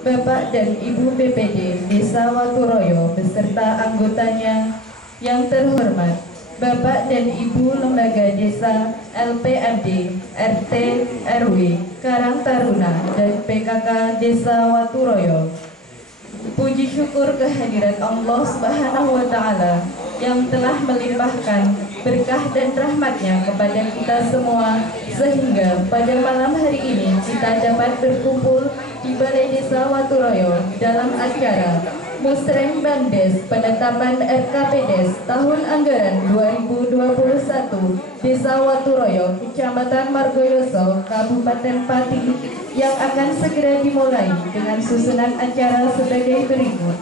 Bapak dan Ibu BPD Desa Waturoyo beserta anggotanya yang terhormat, Bapak dan Ibu Lembaga Desa LPMD, RT, RW, Karang Taruna, dan PKK Desa Waturoyo. Puji syukur kehadirat Allah Subhanahu wa Ta'ala yang telah melimpahkan berkah dan rahmatnya kepada kita semua, sehingga pada malam hari ini kita dapat berkumpul di Balai Desa Waturoyo dalam acara Musrenbangdes penetapan RKPDes tahun anggaran 2021 Desa Waturoyo, Kecamatan Margoyoso, Kabupaten Pati, yang akan segera dimulai dengan susunan acara sebagai berikut.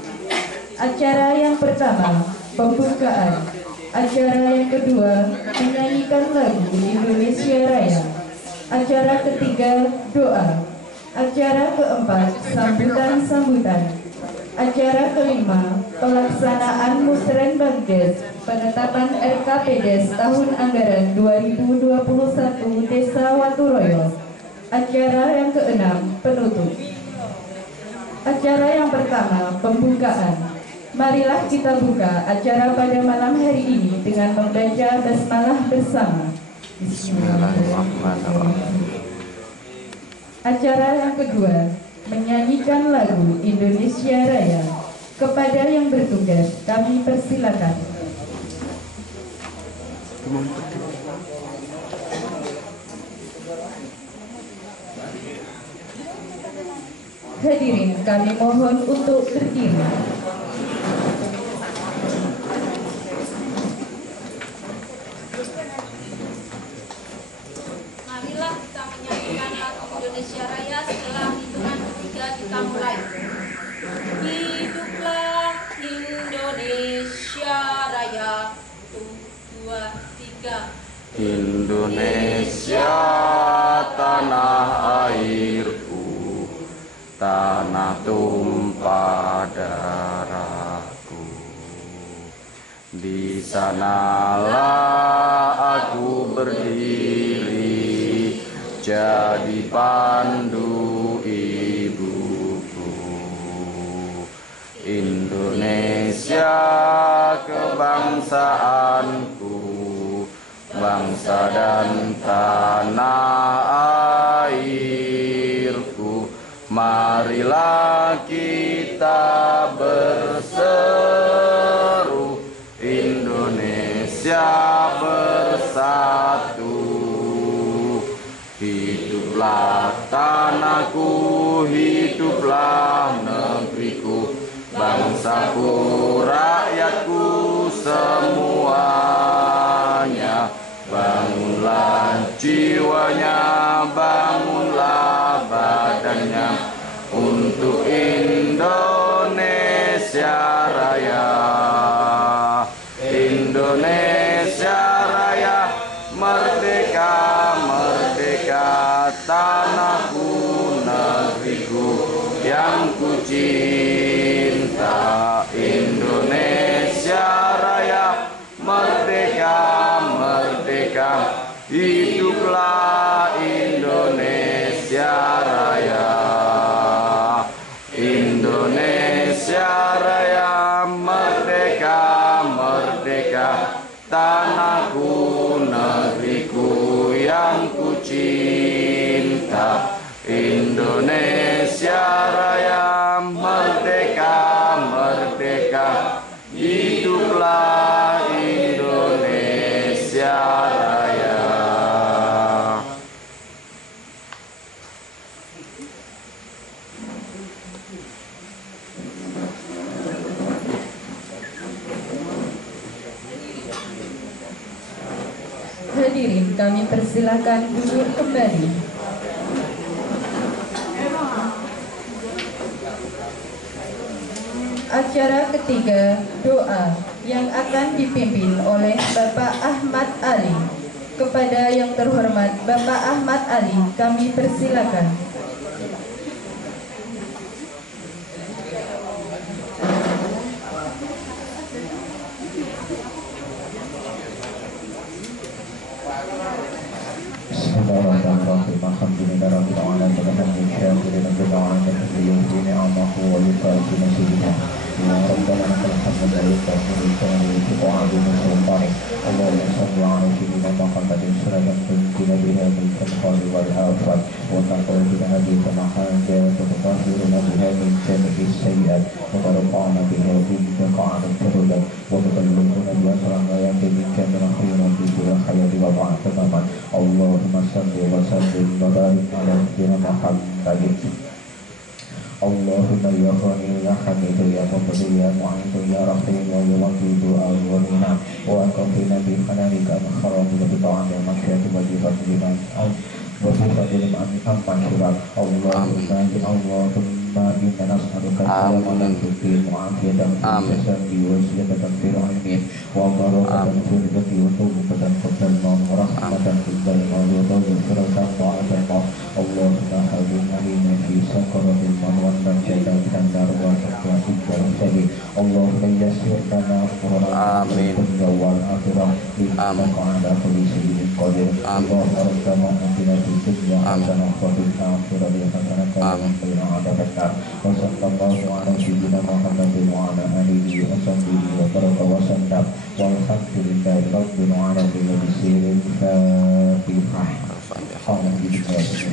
Acara yang pertama, pembukaan. Acara yang kedua, menyanyikan lagu Indonesia Raya. Acara ketiga, doa. Acara keempat, sambutan-sambutan. Acara kelima, pelaksanaan Musrenbangdes penetapan RKPDes tahun anggaran 2021 Desa Waturoyo. Acara yang keenam, penutup. Acara yang pertama, pembukaan. Marilah kita buka acara pada malam hari ini dengan membaca basmalah bersama. Bismillahirrahmanirrahim. Acara yang kedua, menyanyikan lagu Indonesia Raya. Kepada yang bertugas, kami persilakan. Hadirin, kami mohon untuk berdiri. Marilah kita menyanyikan lagu Indonesia Raya setelah hitungan ketiga kita mulai. Hiduplah Indonesia Raya. 1, 2, 3. Indonesia tanah airku, tanah tumpah darahku. Di sanalah aku berdiri, jadi pandu ibuku. Indonesia kebangsaanku, bangsa dan tanah airku. Marilah kita berseru, Indonesia bersatu. Hiduplah tanahku, hiduplah negeriku, bangsaku, rakyatku semuanya. Bangunlah jiwanya, bangunlah badannya untuk Indonesia Raya. Indonesia Raya, merdeka, merdeka, tanahku, negeriku yang ku cinta. Indonesia Raya, merdeka, merdeka, hiduplah Indonesia Raya. Indonesia Raya, merdeka, merdeka, tanahku, negeriku yang ku cinta. Indonesia Raya, merdeka, merdeka, hiduplah Indonesia Raya. Hadirin, kami persilakan duduk kembali. Acara ketiga, doa, yang akan dipimpin oleh Bapak Ahmad Ali. Kepada yang terhormat Bapak Ahmad Ali, kami persilakan. Bismillahirrahmanirrahim. Alhamdulillahirabbil alamin. نعمه ويقاتل مسجده يا ربنا لك الحمد لا يكفر الكون ويتقى من سلطانه اللهم صل على سيدنا محمد صلاة تنجينا بها من الأمراض والآفات وتقول بها بمحاجة وتطهرنا بها من جميع السيئات وترفعنا بها بك قاعد الدرجات وتبلغنا بأسرع الآيات منك من خير في الحياة وبعد تماما اللهم صل وسلم وبارك على سيدنا محمد اللهم يا غني يا حميد يا مبدي يا معيد يا رحيم يا ودود أولنا وأكفنا بحلالك من خرابك بطعام المشية وبفضل وبفضل أمن شرع اللهم إنا نسألك سلامة في الدين وعافية في الجسد وزيادة في العلم وبركة في الرزق وتوبة قبل الموت ورحمة في الدين ومغفرة بعد الموت اللهم حبيب علينا في سكرة الموت والنجاة من النار والحكمة والسبيل اللهم يسر لنا أمورنا في الدنيا والآخرة إنك على كل شيء قدير اللهم ربنا آتنا في الدنيا حسنة وفي الآخرة حسنة وقنا عذاب النار وصلى الله على سيدنا محمد وعلى آله وصحبه وبارك وسلم والحمد لله رب العالمين بسير الفاتحة الحمد لله بسم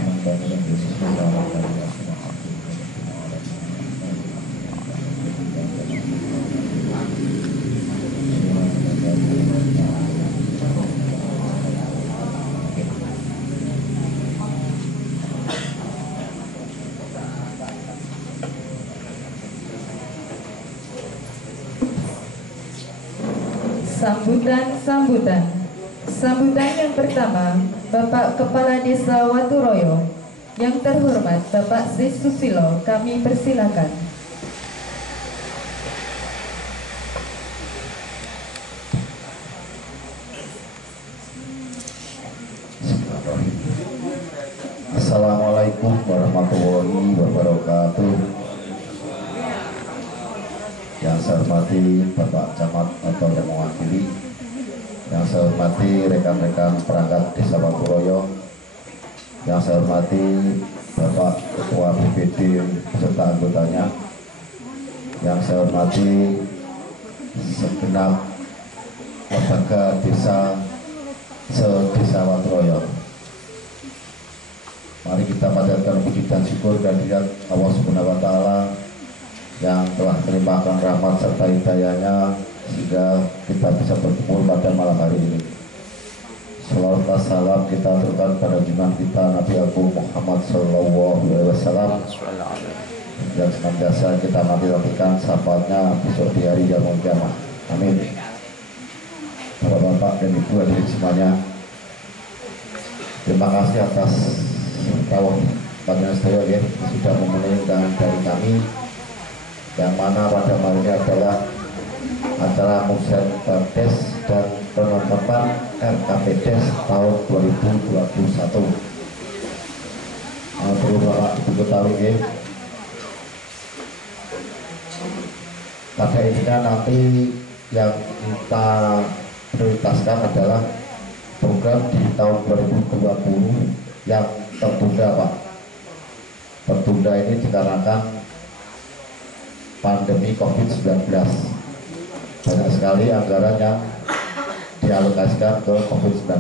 الله الرحمن الرحيم Sambutan yang pertama, Bapak Kepala Desa Waturoyo. Yang terhormat Bapak Sri Susilo, kami persilakan. Assalamualaikum warahmatullahi wabarakatuh. Yang saya hormati Bapak Camat atau yang mewakili, yang saya hormati rekan-rekan perangkat Desa Waturoyo, yang saya hormati Bapak Ketua BPD beserta anggotanya, yang saya hormati segenap warga desa se-Desa Waturoyo. Mari kita panjatkan puji dan syukur kehadirat Allah Subhanahu wa Ta'ala yang telah melimpahkan rahmat serta hidayahnya sehingga kita bisa berkumpul pada malam hari ini. Salawat dan salam kita aturkan pada junjungan kita Nabi Agung Muhammad Sallallahu Alaihi Wasallam yang senantiasa kita nanti-nantikan syafaatnya besok di hari yaumul kiamah. Amin. Bapak-bapak dan ibu hadirin semuanya, terima kasih atas rawuh panjenengan sedaya ya, sudah memenuhi undangan dari kami, yang mana pada malam ini adalah acara Musen Bapdes dan penetapan RKPDes tahun 2021. Perlu Bapak Ibu ketahui ya, pada intinya nanti yang kita prioritaskan adalah program di tahun 2020 yang tertunda Pak. Tertunda ini dikarenakan pandemi COVID-19. Banyak sekali anggaran yang dialokasikan ke COVID-19.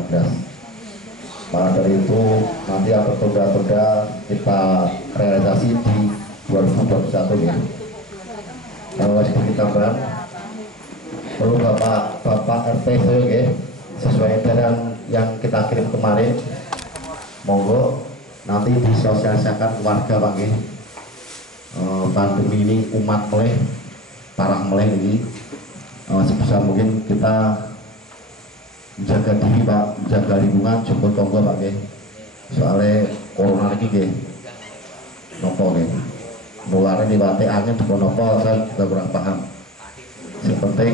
Maka dari itu nanti yang tertunda-tunda kita realisasi di 2021 ya. Kalau sedikit tambahan, perlu Bapak RT ya, sesuai dengan yang kita kirim kemarin, monggo nanti disosialisasikan warga Pak ya. Pandemi ini umat meleh, parah meleh ini, sebisa mungkin kita menjaga diri Pak, menjaga lingkungan cukup tonggo Pak ya. Soalnya corona lagi ya, nopo ya, mulanya di bate angin cukup nopo, saya juga kurang paham. Yang penting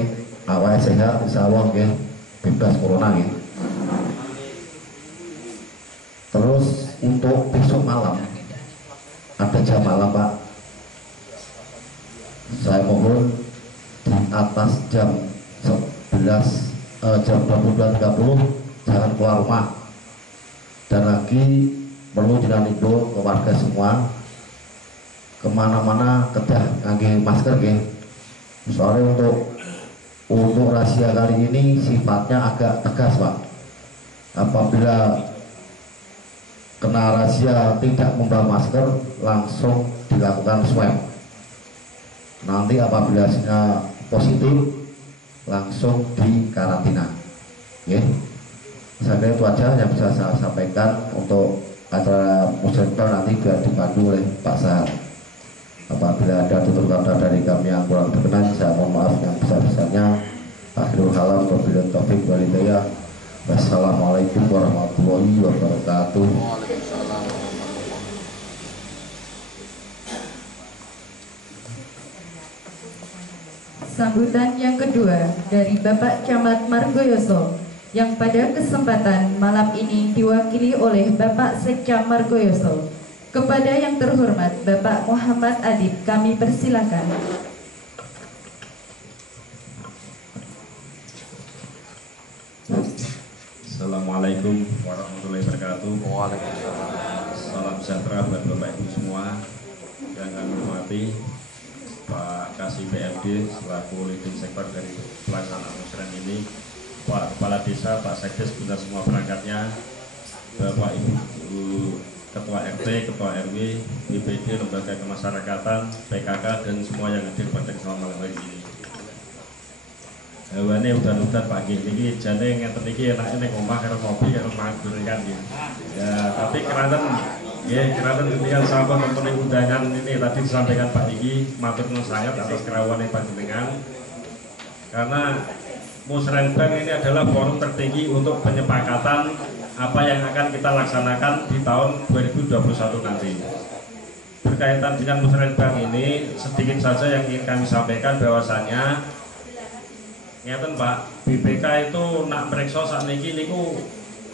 awalnya sehat, insya Allah ya, bebas corona ya. Terus untuk besok malam ada jam malam Pak, saya mohon di atas jam 22.30 jangan keluar rumah, dan lagi perlu dinanibo ke warga semua kemana-mana kedah ngangge masker nggih. Soalnya untuk razia kali ini sifatnya agak tegas Pak. Apabila kena razia tidak membawa masker langsung dilakukan swab. Nanti apabila hasilnya positif langsung dikarantina. Oke. Saya kira itu aja yang bisa saya sampaikan untuk acara musrenbang nanti biar dipandu oleh Pak Sahar. Apabila ada tutur kata dari kami yang kurang berkenan, saya mohon maaf yang besar-besarnya. Akhirul kalam, wabillahi taufiq wal hidayah. Wassalamualaikum warahmatullahi wabarakatuh. Sambutan yang kedua dari Bapak Camat Margoyoso yang pada kesempatan malam ini diwakili oleh Bapak Sekcam Margoyoso. Kepada yang terhormat Bapak Muhammad Adib kami persilakan. Assalamualaikum warahmatullahi wabarakatuh. Waalaikumsalam. Salam sejahtera buat Bapak Ibu semua yang kami hormati, Pak Kasih BMD selaku leading sektor dari pelaksanaan musren ini, Pak Kepala Desa, Pak Sekdes, dan semua perangkatnya, Bapak Ibu Ketua RT, Ketua RW, BPD, Lembaga Kemasyarakatan, PKK, dan semua yang hadir pada kesempatan malam hari ini. Hawane udan-udan pagi ini jane ngeten iki enake ning omah karo ngopi karo magur kan ya. Ya, tapi keranten ketika sampun memenuhi undangan ini tadi disampaikan Pak Diki, matur nuwun sangat atas kerawane panjenengan. Karena Musrenbang ini adalah forum tertinggi untuk penyepakatan apa yang akan kita laksanakan di tahun 2021 nanti. Berkaitan dengan Musrenbang ini, sedikit saja yang ingin kami sampaikan bahwasanya ngeten Pak, BPK itu nak periksa saat ini niku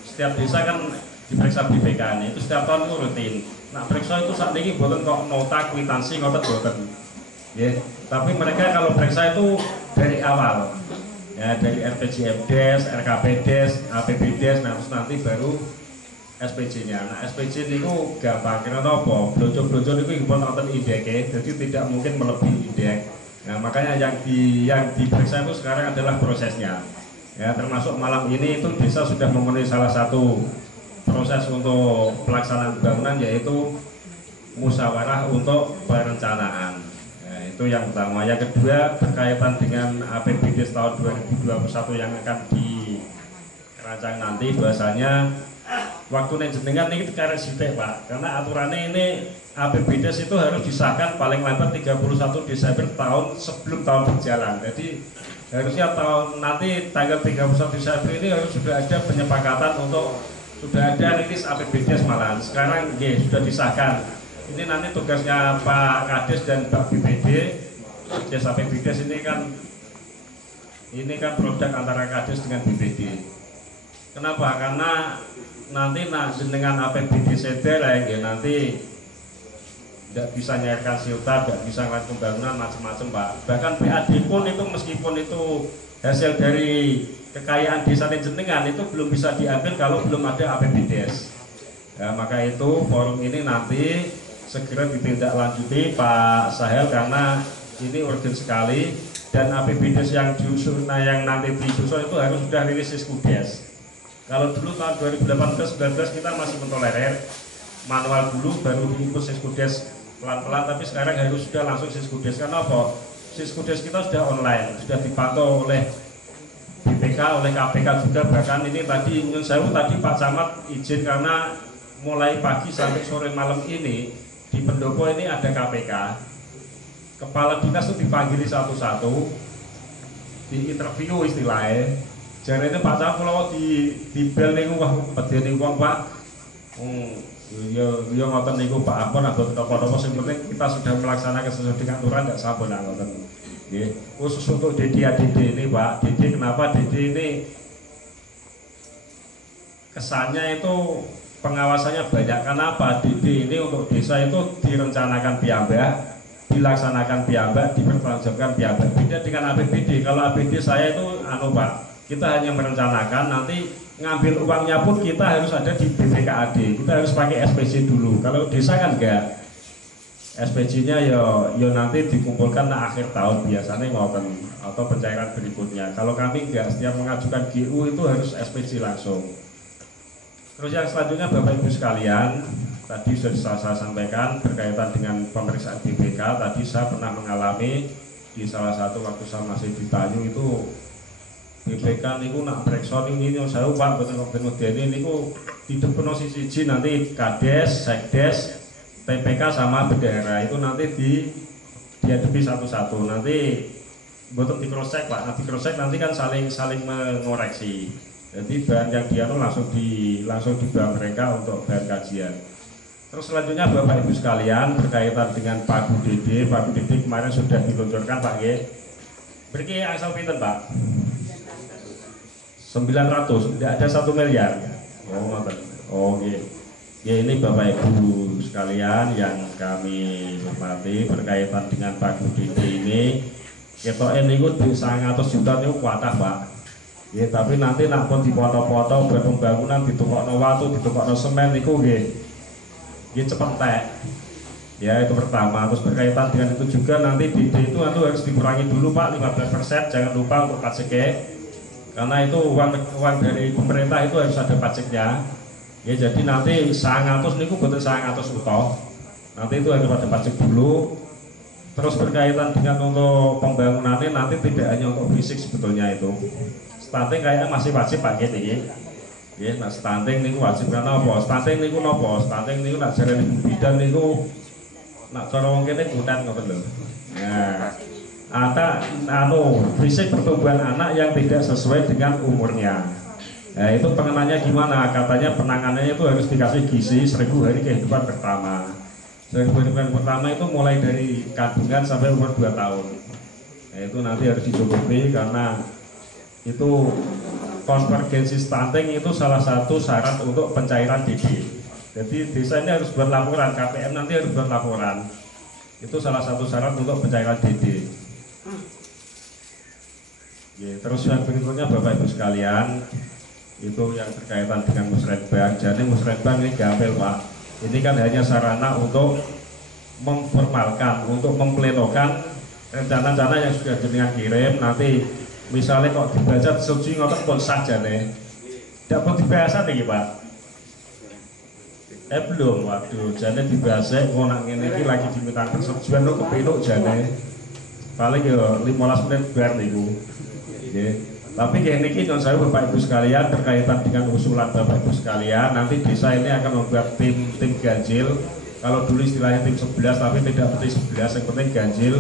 setiap desa kan diperiksa BPK ini, itu setiap tahun itu rutin. Nak periksa itu saat ini bukan kok nota kwitansi ngotot bukan, ya. Tapi mereka kalau periksa itu dari awal, ya dari RPJMDes, RKPDes, APBDes, nah terus nanti baru SPJ-nya. Nah SPJ niku gampang, kira nopo, blojo-blojo niku impun nonton indeks, jadi tidak mungkin melebihi indeks. Nah makanya yang diperiksa itu sekarang adalah prosesnya. Ya termasuk malam ini itu desa sudah memenuhi salah satu proses untuk pelaksanaan bangunan yaitu musyawarah untuk perencanaan. Nah, itu yang pertama. Yang kedua berkaitan dengan APBD tahun 2021 yang akan dirancang nanti bahasanya waktu jenengan ini karek sithik Pak, karena aturannya ini APBD itu harus disahkan paling lambat 31 Desember sebelum tahun berjalan. Jadi harusnya tahun nanti tanggal 31 Desember ini harus sudah ada penyepakatan untuk sudah ada rilis APBD malahan. Sekarang sudah disahkan. Ini nanti tugasnya Pak Kades dan Pak BPD. Des APBD ini kan produk antara Kades dengan BPD. Kenapa? Karena nanti dengan APBD sedel ya nanti tidak bisa nyairkan silta, tidak bisa ngelakuin pembangunan macam-macam Pak. Bahkan PAD pun itu meskipun itu hasil dari kekayaan desa jenengan itu belum bisa diambil kalau belum ada APBDes. Ya, maka itu forum ini nanti segera ditindaklanjuti Pak Sahel karena ini urgent sekali dan APBDes yang nanti disusun itu harus sudah rilis Siskudes. Kalau dulu tahun 2018-19 kita masih mentolerir manual dulu baru diikut Siskudes pelan-pelan, tapi sekarang harus sudah langsung Siskudes. Karena apa? Siskudes kita sudah online, sudah dipantau oleh BPK, oleh KPK juga. Bahkan ini tadi nyun sewu tadi Pak Camat izin karena mulai pagi sampai sore malam ini di pendopo ini ada KPK. Kepala dinas itu dipanggili satu-satu, di interview istilahnya. Jangan itu Pak Camat kalau di bel niku wah pedene wong Pak. Ya ngoten niku Pak ampun abot napa-napa sing penting kita sudah melaksanakan sesuai dengan aturan ndak sampun ngoten. Nggih. Khusus untuk DD ini Pak, DD kenapa DD ini kesannya itu pengawasannya banyak. Kenapa? DD ini untuk desa itu direncanakan piyambak, dilaksanakan piyambak, dipertanggungjawabkan piyambak. Beda dengan APBD. Kalau APBD saya itu Pak, kita hanya merencanakan, nanti ngambil uangnya pun kita harus ada di BPKAD, kita harus pakai SPC dulu. Kalau desa kan enggak, SPG-nya ya nanti dikumpulkan akhir tahun biasanya ngoten atau pencairan berikutnya. Kalau kami enggak, setiap mengajukan GU itu harus SPG langsung. Terus yang selanjutnya Bapak Ibu sekalian, tadi sudah saya sampaikan berkaitan dengan pemeriksaan BPK. Tadi saya pernah mengalami di salah satu waktu saya masih di Tanyu itu BPK niku nak periksa ini saya Pak betul-betul ini niku tidak penuh sisi nanti Kades, Sekdes, PPK sama bendera itu nanti dihadapi satu-satu. Nanti betul di cross check Pak, nanti cross check nanti kan saling mengoreksi. Jadi bahan yang dianu langsung dibawa mereka untuk bahan kajian. Terus selanjutnya Bapak Ibu sekalian berkaitan dengan Pak Dede kemarin sudah diluncurkan Pak G. Beriki asal pinten Pak? 900, tidak ada 1 miliar. Oh, oke. Ya, ini Bapak Ibu sekalian yang kami hormati berkaitan dengan Pak Dede ini. Ketoke niku 100 juta niku kuatah Pak. Ya, tapi nanti nak pun dipoto-foto buat pembangunan ditukokno watu, ditukokno semen niku nggih. Nggih cepet tek. Ya, itu pertama. Terus berkaitan dengan itu juga nanti DD itu harus dikurangi dulu Pak 15%, jangan lupa untuk pajaknya. Karena itu uang dari pemerintah itu harus ada pajaknya. Ya, jadi nanti 100 niku boten 100 utuh. Nanti itu harus ada pajak dulu. Terus berkaitan dengan untuk pembangunannya nanti tidak hanya untuk fisik sebetulnya itu. Stunting kayaknya masih wajib Pak iki. Ya, nah stunting niku wajib karena apa? Stunting niku napa? Stunting niku nak jarene bidan niku nak cara wong kene kutan ngoten lho. Nah, fisik pertumbuhan anak yang tidak sesuai dengan umurnya. Nah, itu pengenannya gimana? Katanya penanganannya itu harus dikasih gizi 1000 hari kehidupan pertama. 1000 hari kehidupan pertama itu mulai dari kandungan sampai umur 2 tahun. Nah, itu nanti harus dicukupi karena itu konvergensi stunting itu salah satu syarat untuk pencairan DD. Jadi desa ini harus buat laporan, KPM nanti harus buat laporan. Itu salah satu syarat untuk pencairan DD. Ya, terus yang berikutnya Bapak Ibu sekalian, itu yang berkaitan dengan musrenbang. Jadi musrenbang ini gampil Pak. Ini kan hanya sarana untuk memformalkan, untuk memplenokan rencana-rencana yang sudah jenengan kirim. Nanti misalnya kok dibaca setuju ngotot pun saja nih, tidak pun dibahas nih Pak. Belum, waduh, jadi dibahas ngonak ini lagi diminta persetujuan lo kepinuk jane. Paling ya 15 menit bar niku. Nggih. Tapi ini non saya Bapak Ibu sekalian berkaitan dengan usulan Bapak Ibu sekalian, nanti desa ini akan membuat tim ganjil. Kalau dulu istilahnya tim 11 tapi tidak penting 11, yang penting ganjil.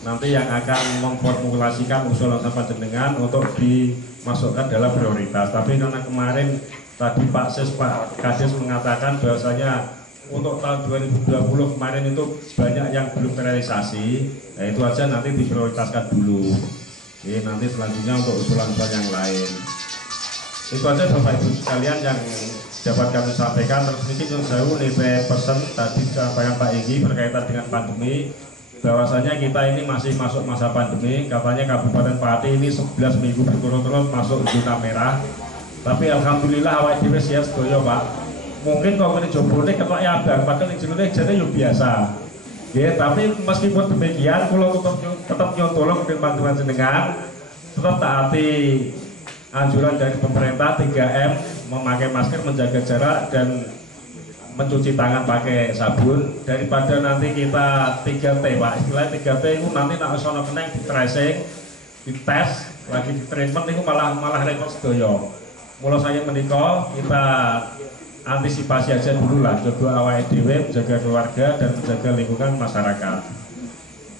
Nanti yang akan memformulasikan usulan sama jenengan untuk dimasukkan dalam prioritas. Tapi karena kemarin tadi Pak Kades mengatakan bahwasanya untuk tahun 2020 kemarin itu banyak yang belum terrealisasi. Nah, itu aja nanti diprioritaskan dulu. Oke, nanti selanjutnya untuk usulan-usulan yang lain. Itu aja Bapak Ibu sekalian yang dapat kami sampaikan. Terus ini saya nilai pesan tadi disampaikan Pak Egi berkaitan dengan pandemi. Bahwasanya kita ini masih masuk masa pandemi. Katanya Kabupaten Pati ini 11 minggu berturut-turut masuk zona merah. Tapi alhamdulillah awak dhewe siap sedaya Pak. Mungkin kalau ini jobone ketok ya abang, padahal jenenge jane yo biasa. Ya, tapi meskipun demikian, kalau tetap nyontolong dengan bantuan jenengan, tetap taati anjuran dari pemerintah 3M, memakai masker, menjaga jarak, dan mencuci tangan pakai sabun. Daripada nanti kita 3T Pak, istilahnya 3T itu nanti nak sono keneng di tracing, di tes, lagi di treatment itu malah repot sedaya. Mulai saya menikah, kita antisipasi aja dulu lah, jaga awake dhewe, menjaga keluarga dan menjaga lingkungan masyarakat.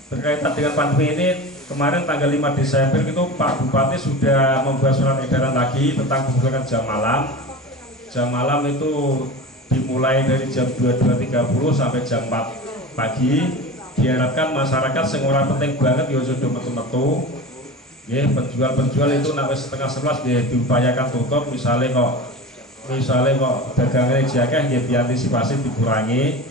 Berkaitan dengan pandemi ini, kemarin tanggal 5 Desember itu Pak Bupati sudah membuat surat edaran lagi tentang pembukaan jam malam. Jam malam itu dimulai dari jam 22.30 sampai jam 4 pagi. Diharapkan masyarakat sing ora penting banget ya sudah metu-metu. Ya, penjual-penjual itu nak wis setengah 11 ya diupayakan tutup, misalnya kok dagangannya jakeh ya diantisipasi dikurangi.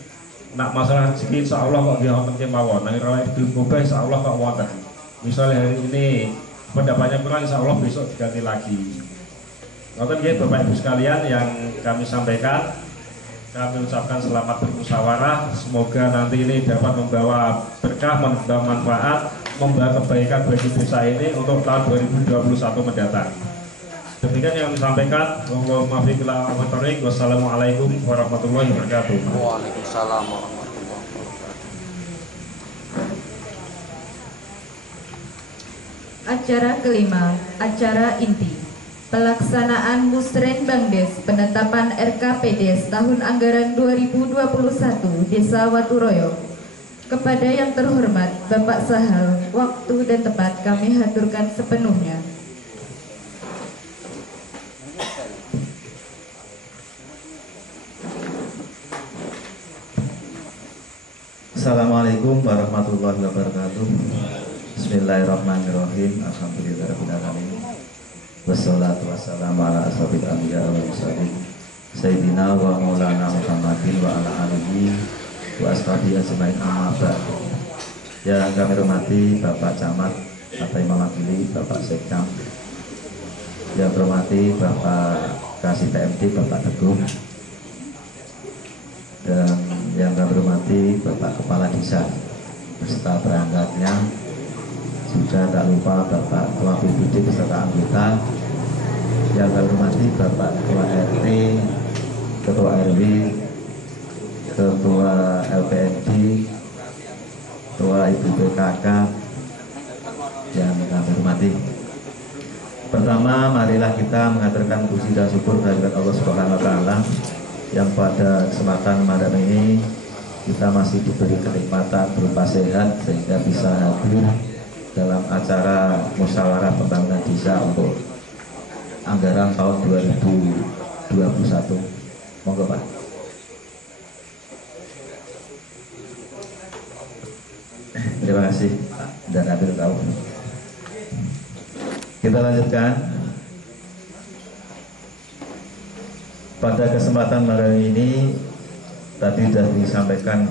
Nak masalah rezeki insya Allah kok dia wonten kemawon, nang rawuh gelem ngobah insya Allah kok wonten. Misalnya hari ini pendapatnya kurang insya Allah besok diganti lagi. Ngoten nggih Bapak Ibu sekalian yang kami sampaikan. kami ucapkan selamat bermusyawarah. Semoga nanti ini dapat membawa berkah, membawa manfaat, membawa kebaikan bagi desa ini untuk tahun 2021 mendatang. Demikian yang disampaikan. Wassalamualaikum warahmatullahi wabarakatuh. Waalaikumsalam warahmatullahi wabarakatuh. Acara kelima, acara inti. Pelaksanaan Musren Bangdes penetapan RKPDes tahun anggaran 2021 Desa Waturoyo. Kepada yang terhormat Bapak Sahal, waktu dan tempat kami haturkan sepenuhnya. Assalamualaikum warahmatullahi wabarakatuh. Bismillahirrahmanirrahim. Alhamdulillahirabbil alamin. Wassalatu wassalamu ala asrofil anbiya wal mursalin Sayyidina wa maulana Muhammadin wa ala alihi wa ashabihi ajmain amma ba'du. Yang kami hormati Bapak Camat atau Imam Wakili, Bapak Sekam, yang hormati Bapak Kasih PMD, Bapak Teguh, dan yang kami hormati Bapak Kepala Desa beserta perangkatnya, juga tak lupa Bapak Ketua BPD beserta anggota, yang kami hormati Bapak Ketua RT, Ketua RW, Ketua LPND, Ketua Ibu PKK, yang kami hormati. Pertama, marilah kita mengaturkan puji dan syukur kehadirat Allah Subhanahu wa Ta'ala yang pada kesempatan malam ini kita masih diberi kenikmatan berupa sehat sehingga bisa hadir dalam acara musyawarah pembangunan desa untuk anggaran tahun 2021. Monggo Pak. Terima kasih Pak dan Nabil tahu. Kita lanjutkan. Pada kesempatan malam ini tadi sudah disampaikan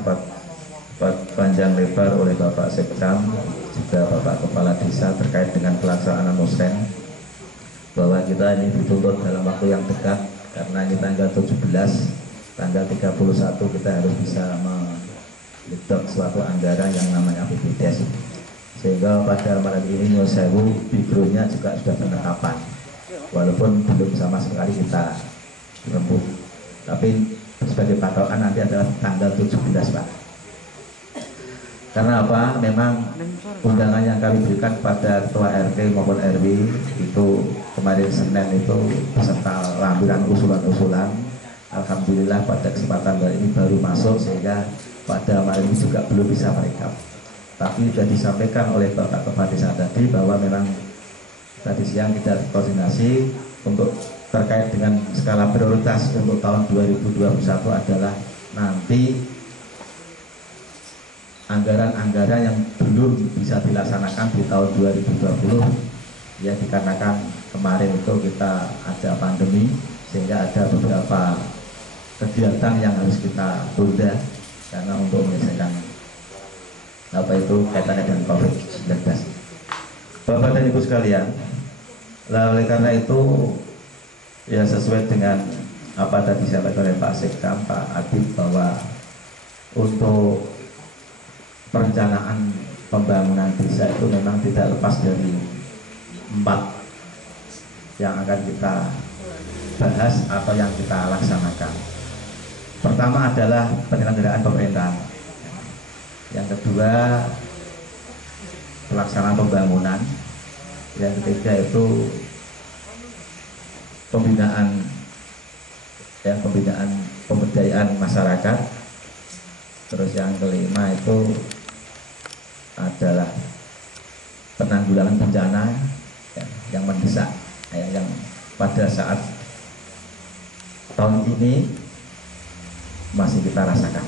panjang lebar oleh Bapak Sekcam juga Bapak Kepala Desa terkait dengan pelaksanaan musren, bahwa kita ini dituntut dalam waktu yang dekat karena ini tanggal 17, tanggal 31 kita harus bisa meledak suatu anggaran yang namanya BPDes, sehingga pada malam ini Nyuwun Sewu bibronya juga sudah penetapan walaupun belum sama sekali kita rembuk, tapi sebagai patokan nanti adalah tanggal 17 Pak. Karena apa? Memang undangan yang kami berikan kepada Ketua RT maupun RW itu kemarin Senin itu beserta lampiran usulan-usulan. Alhamdulillah pada kesempatan hari ini baru masuk sehingga pada malam ini juga belum bisa merekap. Tapi sudah disampaikan oleh Bapak Kepala Desa tadi bahwa memang tadi siang kita koordinasi untuk terkait dengan skala prioritas untuk tahun 2021 adalah nanti anggaran-anggaran yang belum bisa dilaksanakan di tahun 2020 ya, dikarenakan kemarin itu kita ada pandemi sehingga ada beberapa kegiatan yang harus kita tunda karena untuk menyelesaikan apa itu kaitannya dengan COVID-19. Bapak dan Ibu sekalian, oleh karena itu ya sesuai dengan apa tadi disampaikan oleh Pak Sekam, Pak Adib, bahwa untuk perencanaan pembangunan desa itu memang tidak lepas dari 4 yang akan kita bahas atau yang kita laksanakan. Pertama adalah penyelenggaraan pemerintahan, yang kedua pelaksanaan pembangunan, yang ketiga itu pembinaan pemberdayaan masyarakat, terus yang kelima itu adalah penanggulangan bencana ya, yang mendesak ya, yang pada saat tahun ini masih kita rasakan.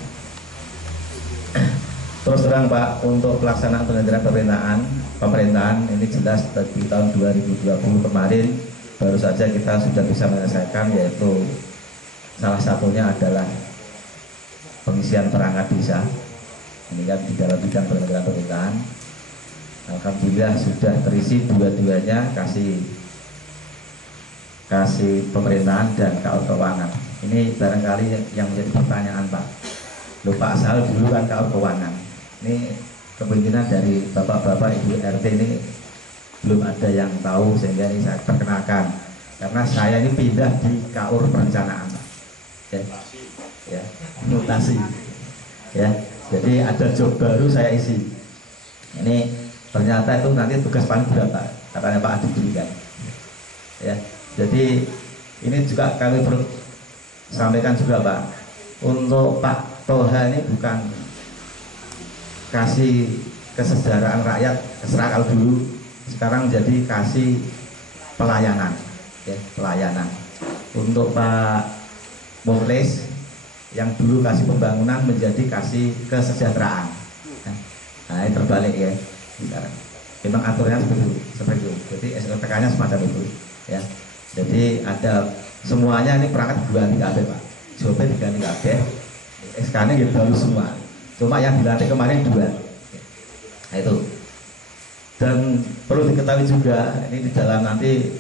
Terus terang Pak, untuk pelaksanaan penyelenggaraan pemerintahan ini jelas di tahun 2020 kemarin baru saja kita sudah bisa menyelesaikan, yaitu salah satunya adalah pengisian perangkat desa. Ini kan di dalam bidang penyelenggaraan pemerintahan. Alhamdulillah sudah terisi dua-duanya, kasih pemerintahan dan keuangan. Ini barangkali yang menjadi pertanyaan Pak. Loh Pak Sal dulu kan KAUR Keuangan. Ini kemungkinan dari bapak-bapak ibu RT ini belum ada yang tahu, sehingga ini saya perkenalkan. Karena saya ini pindah di KAUR Perencanaan, Pak. Ya, mutasi. Ya, jadi ada job baru saya isi. Ini ternyata itu nanti tugas paling berat Pak, katanya Pak Adi berikan. Ya, jadi ini juga kami perlu sampaikan juga Pak, untuk Pak Toha ini bukan kasih kesejahteraan rakyat keserakal dulu, sekarang jadi kasih pelayanan, ya, pelayanan. Untuk Pak Muklis yang dulu kasih pembangunan menjadi kasih kesejahteraan. Nah, ini terbalik ya sekarang. Memang aturannya seperti itu. Jadi SLTK-nya semacam itu. Ya, jadi ada semuanya ini perangkat diganti kabeh Pak. Jobnya diganti kabeh, SK-nya gitu baru semua. Cuma yang dilantik kemarin 2. Nah itu. Dan perlu diketahui juga ini di dalam nanti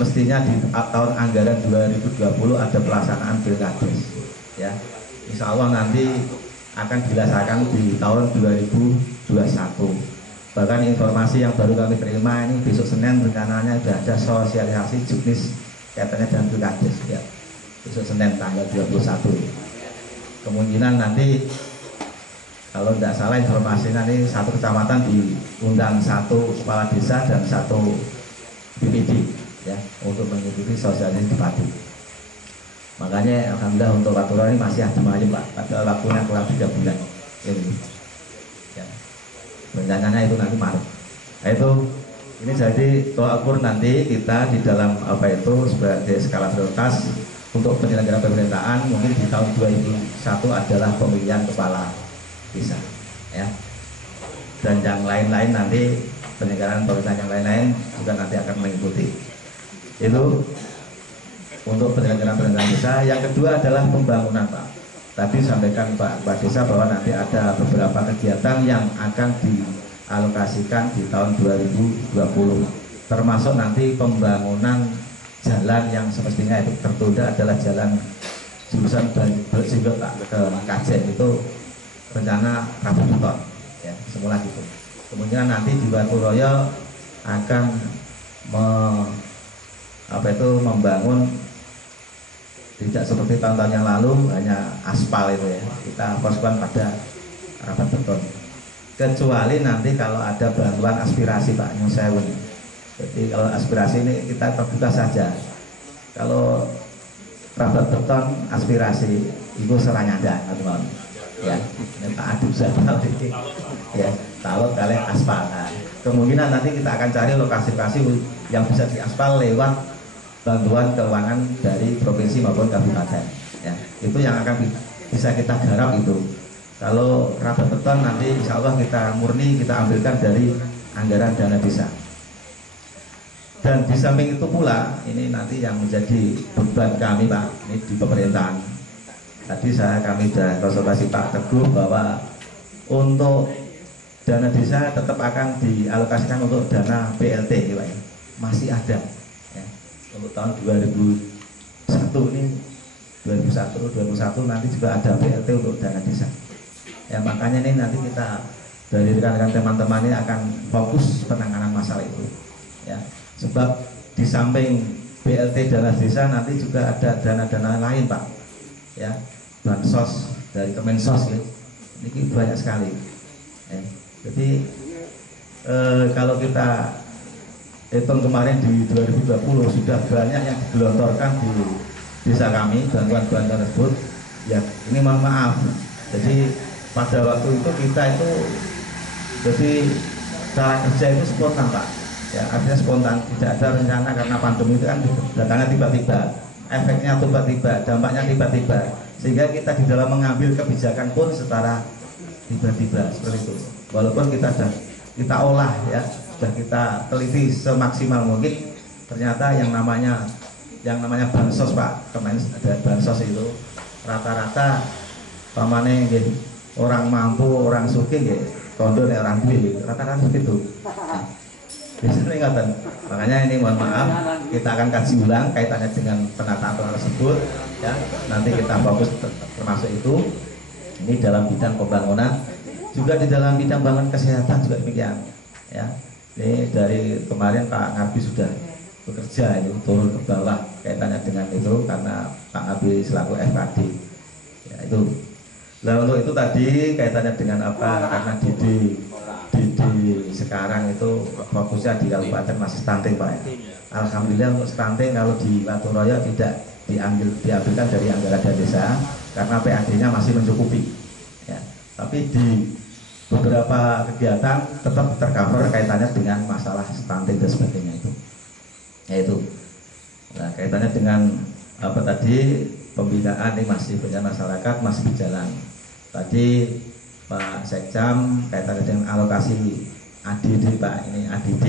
mestinya di tahun anggaran 2020 ada pelaksanaan Pilkades. Ya, Insya Allah nanti akan dilaksanakan di tahun 2021. Bahkan informasi yang baru kami terima ini besok Senin rencananya sudah ada sosialisasi juknis kaitannya dengan Pilkades ya. Besok Senin tanggal 21. Kemungkinan nanti kalau tidak salah informasinya ini satu kecamatan diundang 1 kepala desa dan 1 BPD ya untuk mengikuti sosialisasi di Pati. Makanya alhamdulillah untuk aturan ini masih adem aja Pak. Pada waktunya kurang 3 bulan ini. Ya. Rencananya itu nanti Maret. Nah, itu ini jadi tolak ukur nanti kita di dalam apa itu sebagai skala prioritas untuk penyelenggaraan pemerintahan mungkin di tahun 2001 adalah pemilihan kepala desa ya. Dan yang lain-lain nanti penyelenggaraan pemerintahan yang lain-lain juga nanti akan mengikuti. Itu untuk penyelenggaraan pemerintahan desa. Yang kedua adalah pembangunan Pak. Tadi sampaikan Pak Desa bahwa nanti ada beberapa kegiatan yang akan dialokasikan di tahun 2020, termasuk nanti pembangunan jalan yang semestinya itu tertunda adalah jalan jurusan Berjinggot ke Kajen itu rencana Rabu Beton ya, semula gitu. Kemungkinan nanti di Waturoyo akan membangun tidak seperti tahun-tahun yang lalu hanya aspal itu ya, kita fokuskan pada rapat beton. Kecuali nanti kalau ada bantuan aspirasi Pak Nyusewun. Jadi kalau aspirasi ini kita terbuka saja. Kalau rapat beton aspirasi itu seranyada teman-teman. Ya, ini Pak Adi bisa tahu ini. Ya, kalau kalian aspal. Nah, kemungkinan nanti kita akan cari lokasi-lokasi yang bisa diaspal lewat bantuan keuangan dari provinsi maupun kabupaten ya, itu yang akan bisa kita garap itu. Kalau rapat beton nanti insya Allah kita murni kita ambilkan dari anggaran dana desa. Dan di samping itu pula ini nanti yang menjadi beban kami Pak ini di pemerintahan. Tadi kami sudah konsultasi Pak Teguh bahwa untuk dana desa tetap akan dialokasikan untuk dana BLT Pak. Masih ada untuk tahun 2001 ini 2001 nanti juga ada BLT untuk dana desa ya, makanya ini nanti kita dari rekan-rekan teman-teman ini akan fokus penanganan masalah itu ya, sebab di samping BLT dana desa nanti juga ada dana-dana lain Pak ya, bansos dari Kemensos ya. Ini banyak sekali ya. Jadi kalau kita hitung kemarin di 2020 sudah banyak yang digelontorkan di desa kami bantuan-bantuan tersebut ya. Ini mohon maaf, jadi pada waktu itu kita itu jadi cara kerja itu spontan Pak ya, artinya spontan, tidak ada rencana karena pandemi itu kan datangnya tiba-tiba, efeknya tiba-tiba, dampaknya tiba-tiba, sehingga kita di dalam mengambil kebijakan pun secara tiba-tiba seperti itu. Walaupun kita olah ya, sudah kita teliti semaksimal mungkin, ternyata yang namanya bansos Pak, kemarin ada bansos itu rata-rata pamane orang mampu, orang sugih nggih, kondo nek orang duwe rata-rata begitu. Nah, Biasanya ngoten. Makanya ini mohon maaf, kita akan kaji ulang kaitannya dengan penataan ruang tersebut ya. Nanti kita fokus termasuk itu. Ini dalam bidang pembangunan, juga di dalam bidang bangunan kesehatan juga demikian ya. Ini dari kemarin Pak Ngabi sudah bekerja ini turun ke bawah kaitannya dengan itu karena Pak Ngabi selaku FKD ya itu. Nah untuk itu tadi kaitannya dengan apa, karena Didi sekarang itu fokusnya di kabupaten masih stunting Pak ya. Alhamdulillah untuk stunting kalau di Waturaya tidak diambilkan dari anggaran desa karena PAD-nya masih mencukupi ya. Tapi di beberapa kegiatan tetap tercover kaitannya dengan masalah stunting dan sebagainya itu. Yaitu nah, kaitannya dengan apa tadi, pembinaan ini masih punya masyarakat masih berjalan. Tadi Pak Sekcam kaitannya dengan alokasi ADD Pak, ini ADD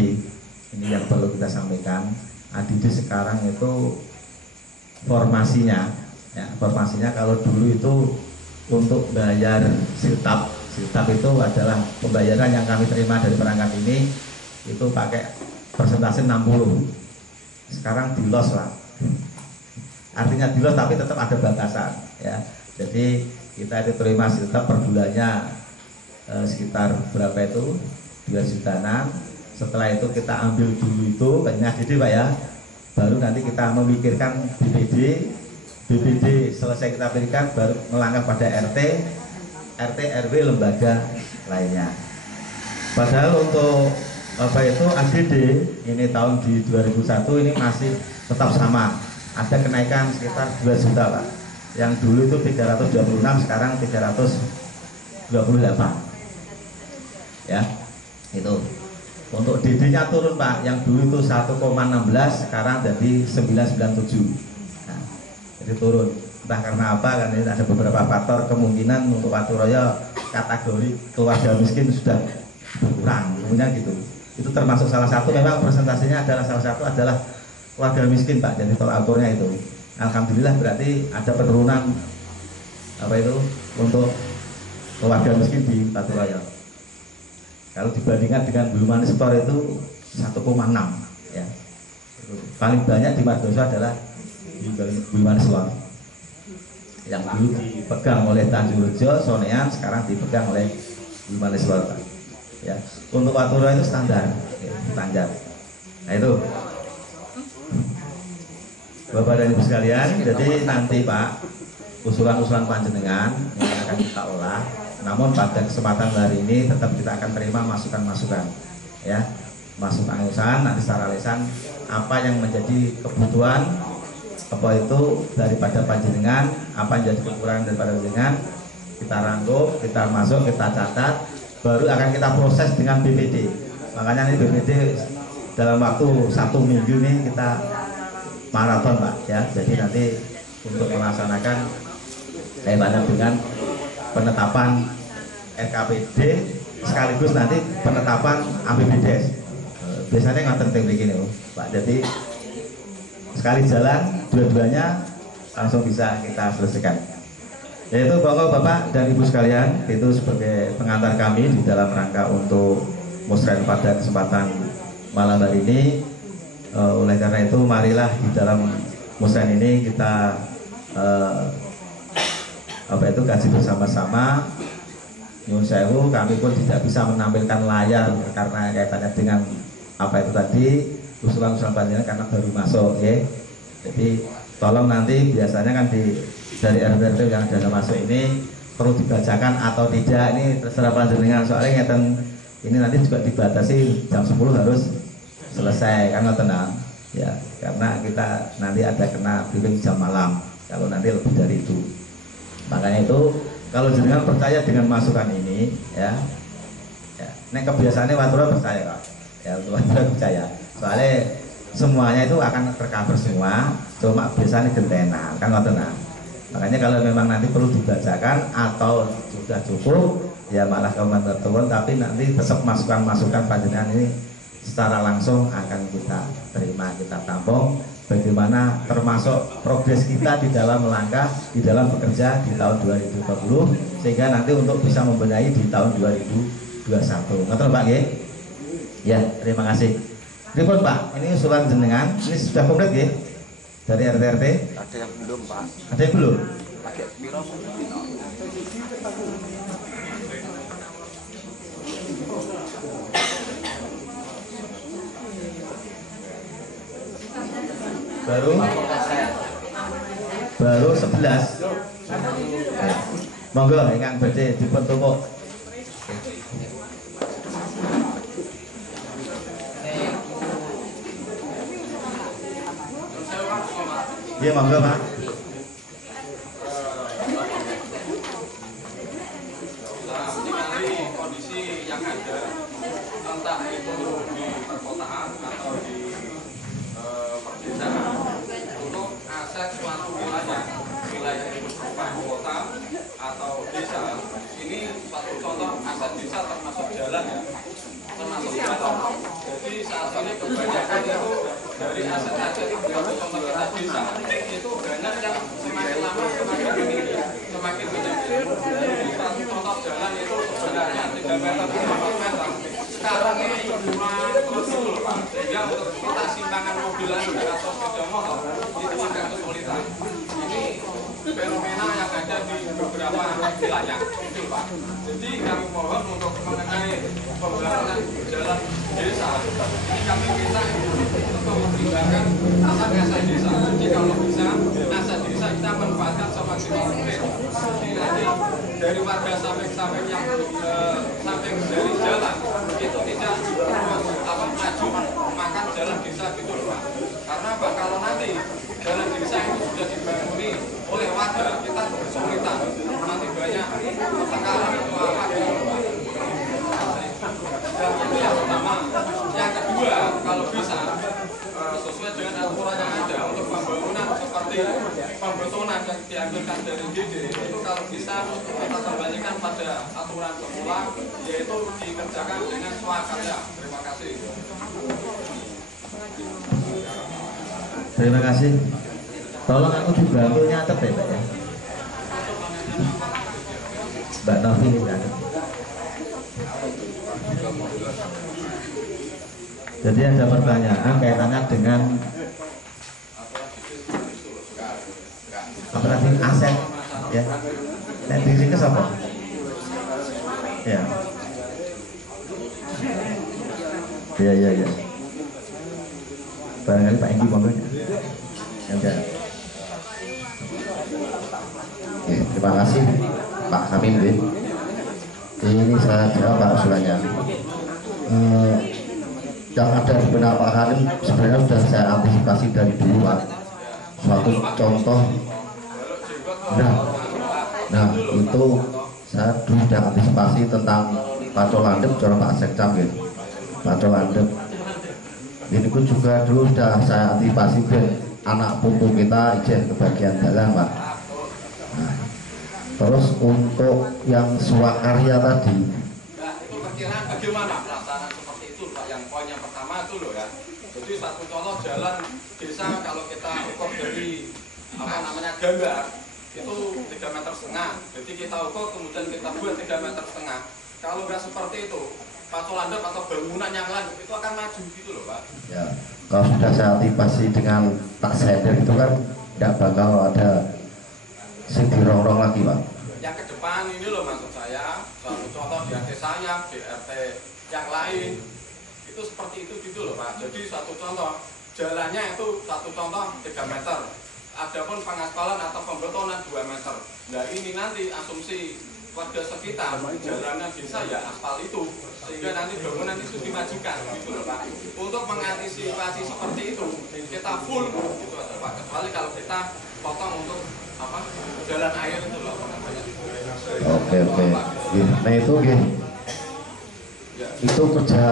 ini yang perlu kita sampaikan. ADD sekarang itu formasinya ya, formasinya kalau dulu itu untuk bayar siltap itu adalah pembayaran yang kami terima dari perangkat ini itu pakai persentase 60. Sekarang dilos lah, artinya dilos tapi tetap ada batasan ya. Jadi kita diterima siltap per bulannya sekitar berapa itu 2 jutaan. Setelah itu kita ambil dulu itu kayaknya ADD Pak ya, baru nanti kita memikirkan BPD selesai kita berikan baru melangkah pada RT RW lembaga lainnya. Padahal untuk apa itu ADD ini tahun di 2001 ini masih tetap sama, ada kenaikan sekitar 2 juta Pak. Yang dulu itu 326, sekarang 328 ya. Itu untuk DD-nya turun Pak, yang dulu itu 1,16 sekarang jadi 997. Nah, jadi turun. Entah karena apa, kan ini ada beberapa faktor, kemungkinan untuk Waturaya kategori keluarga miskin sudah berkurang, kemudian gitu. Itu termasuk salah satu, memang presentasinya adalah salah satu adalah keluarga miskin Pak, jadi tolak ukurnya itu. Alhamdulillah berarti ada penurunan apa itu untuk keluarga miskin di Waturaya. Kalau dibandingkan dengan Bulumanis Store itu 1,6 ya. Paling banyak di Margoso adalah di Bulumanis Store. Yang dulu dipegang oleh Tanjung Rejo, Sonean, sekarang dipegang oleh Bulumanis Store. Ya. Untuk Waturaya itu standar, ya, standar. Nah itu Bapak dan Ibu sekalian, jadi nanti Pak usulan-usulan panjenengan yang akan kita olah. Namun pada kesempatan hari ini tetap kita akan terima masukan-masukan ya, masukan nanti secara lisan apa yang menjadi kebutuhan apa itu daripada panjenengan, apa yang jadi kekurangan daripada panjenengan, kita rangkum, kita masuk, kita catat, baru akan kita proses dengan BPD. Makanya ini BPD dalam waktu 1 minggu ini kita maraton Pak ya. Jadi nanti untuk melaksanakan kaitannya dengan penetapan RKPD sekaligus nanti penetapan APBDes. Biasanya nggak penting begini Pak. Jadi sekali jalan dua-duanya langsung bisa kita selesaikan. Yaitu Bapak dan Ibu sekalian, itu sebagai pengantar kami di dalam rangka untuk musren pada kesempatan malam hari ini. Oleh karena itu marilah di dalam musren ini kita kaji bersama-sama. Nyuwun sewu, kami pun tidak bisa menampilkan layar karena kaitannya dengan apa itu tadi usulan-usulan panjenengan karena baru masuk ya. Jadi tolong nanti biasanya kan dari RT yang sudah masuk ini perlu dibacakan atau tidak, ini terserah panjenengan, soalnya ini nanti juga dibatasi jam 10 harus selesai kan, tenang ya, karena kita nanti ada kena briefing jam malam kalau nanti lebih dari itu. Makanya itu kalau jenengan percaya dengan masukan ini ya, ini kebiasaannya Waturaya percaya Pak ya, Waturaya percaya soalnya semuanya itu akan tercover semua, cuma biasanya gentenan kan tenang. Makanya kalau memang nanti perlu dibacakan atau sudah cukup ya malah komentar turun, tapi nanti tetap masukan-masukan panjenengan ini secara langsung akan kita terima, kita tampung bagaimana termasuk progres kita di dalam melangkah, di dalam bekerja di tahun 2020 sehingga nanti untuk bisa membenahi di tahun 2021. Ngerti Pak nggih? Ya, terima kasih. Report Pak, ini usulan jenengan, ini sudah komplit ya? Dari RT-RT? Ada yang belum, Pak. Ada yang belum? Pakai piro? Baru 11. Monggo ingkang badhe dipun tumpuk. Iya, monggo Pak. Kondisi yang ada, entah itu di perkotaan atau di perdesaan, untuk aset suatu wilayah itu berupa kota atau desa, ini satu contoh aset desa termasuk jalan ya, termasuk jalan. Jadi saat ini kebanyakan itu dari aset-aset yang pemerintah desa itu banyak yang semakin lama semakin meninggi, semakin meninggi. Jadi satu contoh jalan itu sebenarnya 3 meter 4 meter. Sekarang ini cuma terus dulu Pak, sehingga untuk kita simpangan mobilan atau sepeda motor itu agak kesulitan. Ini fenomena yang ada di beberapa wilayah itu Pak. Jadi kami mohon untuk mengenai pembangunan jalan desa, ini kami minta untuk mempertimbangkan aset desa. Jadi kalau bisa aset desa kita manfaatkan semaksimal mungkin. Jadi nanti dari warga samping-samping yang samping dari jalan itu tidak maju makan jalan desa gitu loh Pak. Karena Pak kalau nanti jalan desa itu sudah dibangun oleh warga, kita kesulitan nanti banyak pertengkaran itu apa gitu loh Pak. Dan itu yang pertama. Yang kedua, kalau bisa sesuai dengan aturan yang ada untuk pembangunan seperti pembetonan yang diambilkan dari DD itu kalau bisa kita kembalikan pada aturan semula, yaitu dikerjakan dengan swakarya. Terima kasih. Terima kasih. Tolong aku dibantu nyatet ya Pak ya. Mbak Novi ini nyatet. Jadi ada pertanyaan kaitannya dengan apa tadi aset ya. Nek di sini apa? Ya. Ya. Barangkali Pak Enggi monggo. Ya. Terima kasih Pak Hamim. Ini saya jawab Pak usulannya. Yang ada di benak Pak Halim sebenarnya sudah saya antisipasi dari dulu Pak. Suatu contoh, nah itu saya dulu sudah antisipasi tentang Pacul Landep, cara Pak Sekcam gitu. Pacul Landep ini pun juga dulu sudah saya antisipasi dan anak putu kita izin ke bagian jalan Pak. Nah, terus untuk yang swakarya tadi, Itu perkiraan bagaimana pelaksanaan seperti itu Pak? Yang poin yang pertama itu loh ya. Jadi satu contoh jalan desa kalau kita ukur dari gambar itu 3,5 meter. Jadi kita ukur kemudian kita buat 3,5 meter. Kalau nggak seperti itu, Pacul Landep atau bangunan yang lain itu akan maju gitu loh Pak. ya kalau sudah saya antisipasi dengan tak sender itu kan tidak bakal ada rongrong lagi Pak. Yang ke depan ini loh maksud saya, suatu contoh di RT saya, di RT yang lain itu seperti itu gitu loh Pak. Jadi suatu contoh jalannya itu satu contoh 3 meter. Adapun pengaspalan atau pembetonan 2 meter. Nah ini nanti asumsi warga sekitar jalannya desa ya aspal itu, sehingga nanti bangunan itu dimajukan gitu loh Pak. Untuk mengantisipasi seperti itu kita full gitu aja Pak. Kecuali kalau kita potong untuk apa jalan air itu loh. Oke. Nah itu itu kerja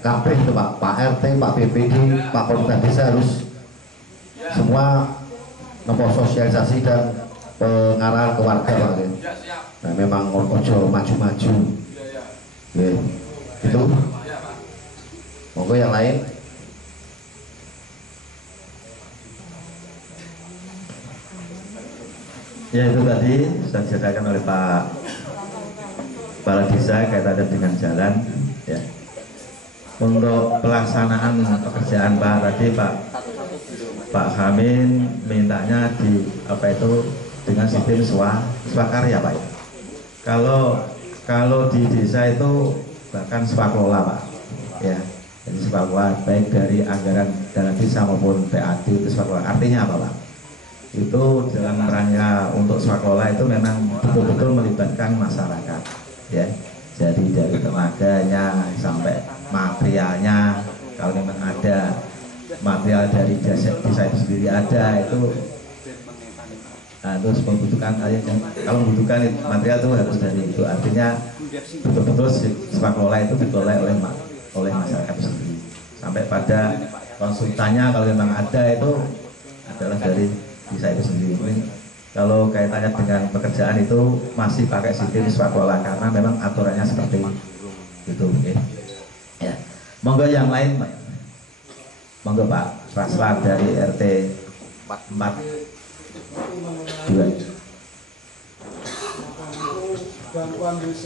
kabeh itu Pak RT, Pak BPD, Pak Pemerintah Desa harus semua nopo sosialisasi dan pengarahan ke warga Pak. Ya siap. Nah memang ojo maju-maju. Ya. Itu. Ya Pak. Monggo yang lain. Ya itu tadi sudah diceritakan oleh Pak Kepala Desa kaitannya dengan jalan ya. untuk pelaksanaan pekerjaan Pak tadi Pak Hamin mintanya di apa itu dengan sistem swakarya Pak. Kalau di desa itu bahkan swakelola Pak, ya. Jadi swakelola baik dari anggaran dana desa maupun PAD itu swakelola. Artinya apa Pak? Itu dalam rangka untuk swakelola itu memang betul-betul melibatkan masyarakat, ya. Jadi dari tenaganya sampai materialnya, kalau memang ada material dari desa itu sendiri ada itu terus membutuhkan kalau membutuhkan material itu harus dari itu, artinya betul-betul swakelola itu dikelola oleh masyarakat sendiri sampai pada konsultannya kalau memang ada itu adalah dari desa itu sendiri. Kalau kaitannya dengan pekerjaan itu masih pakai sistem swakelola karena memang aturannya seperti itu. Okay. Ya. Monggo yang lain, Pak. Monggo Pak Raslan dari RT 42. Bantuan WC.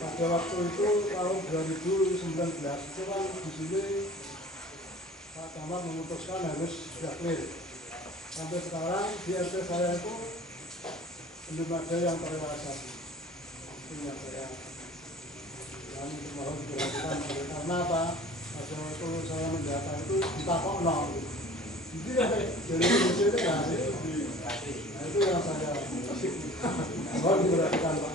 Pada waktu itu tahun 2019 itu kan di sini Pak Camat memutuskan harus sudah clear. Sampai sekarang di RT saya itu belum ada yang terrealisasi. Itu yang saya mohon dilakukan karena apa? Pada waktu saya mendata itu ditakok nol. Jadi dari WC itu nggak sih? Nah itu yang saya mohon dilakukan Pak.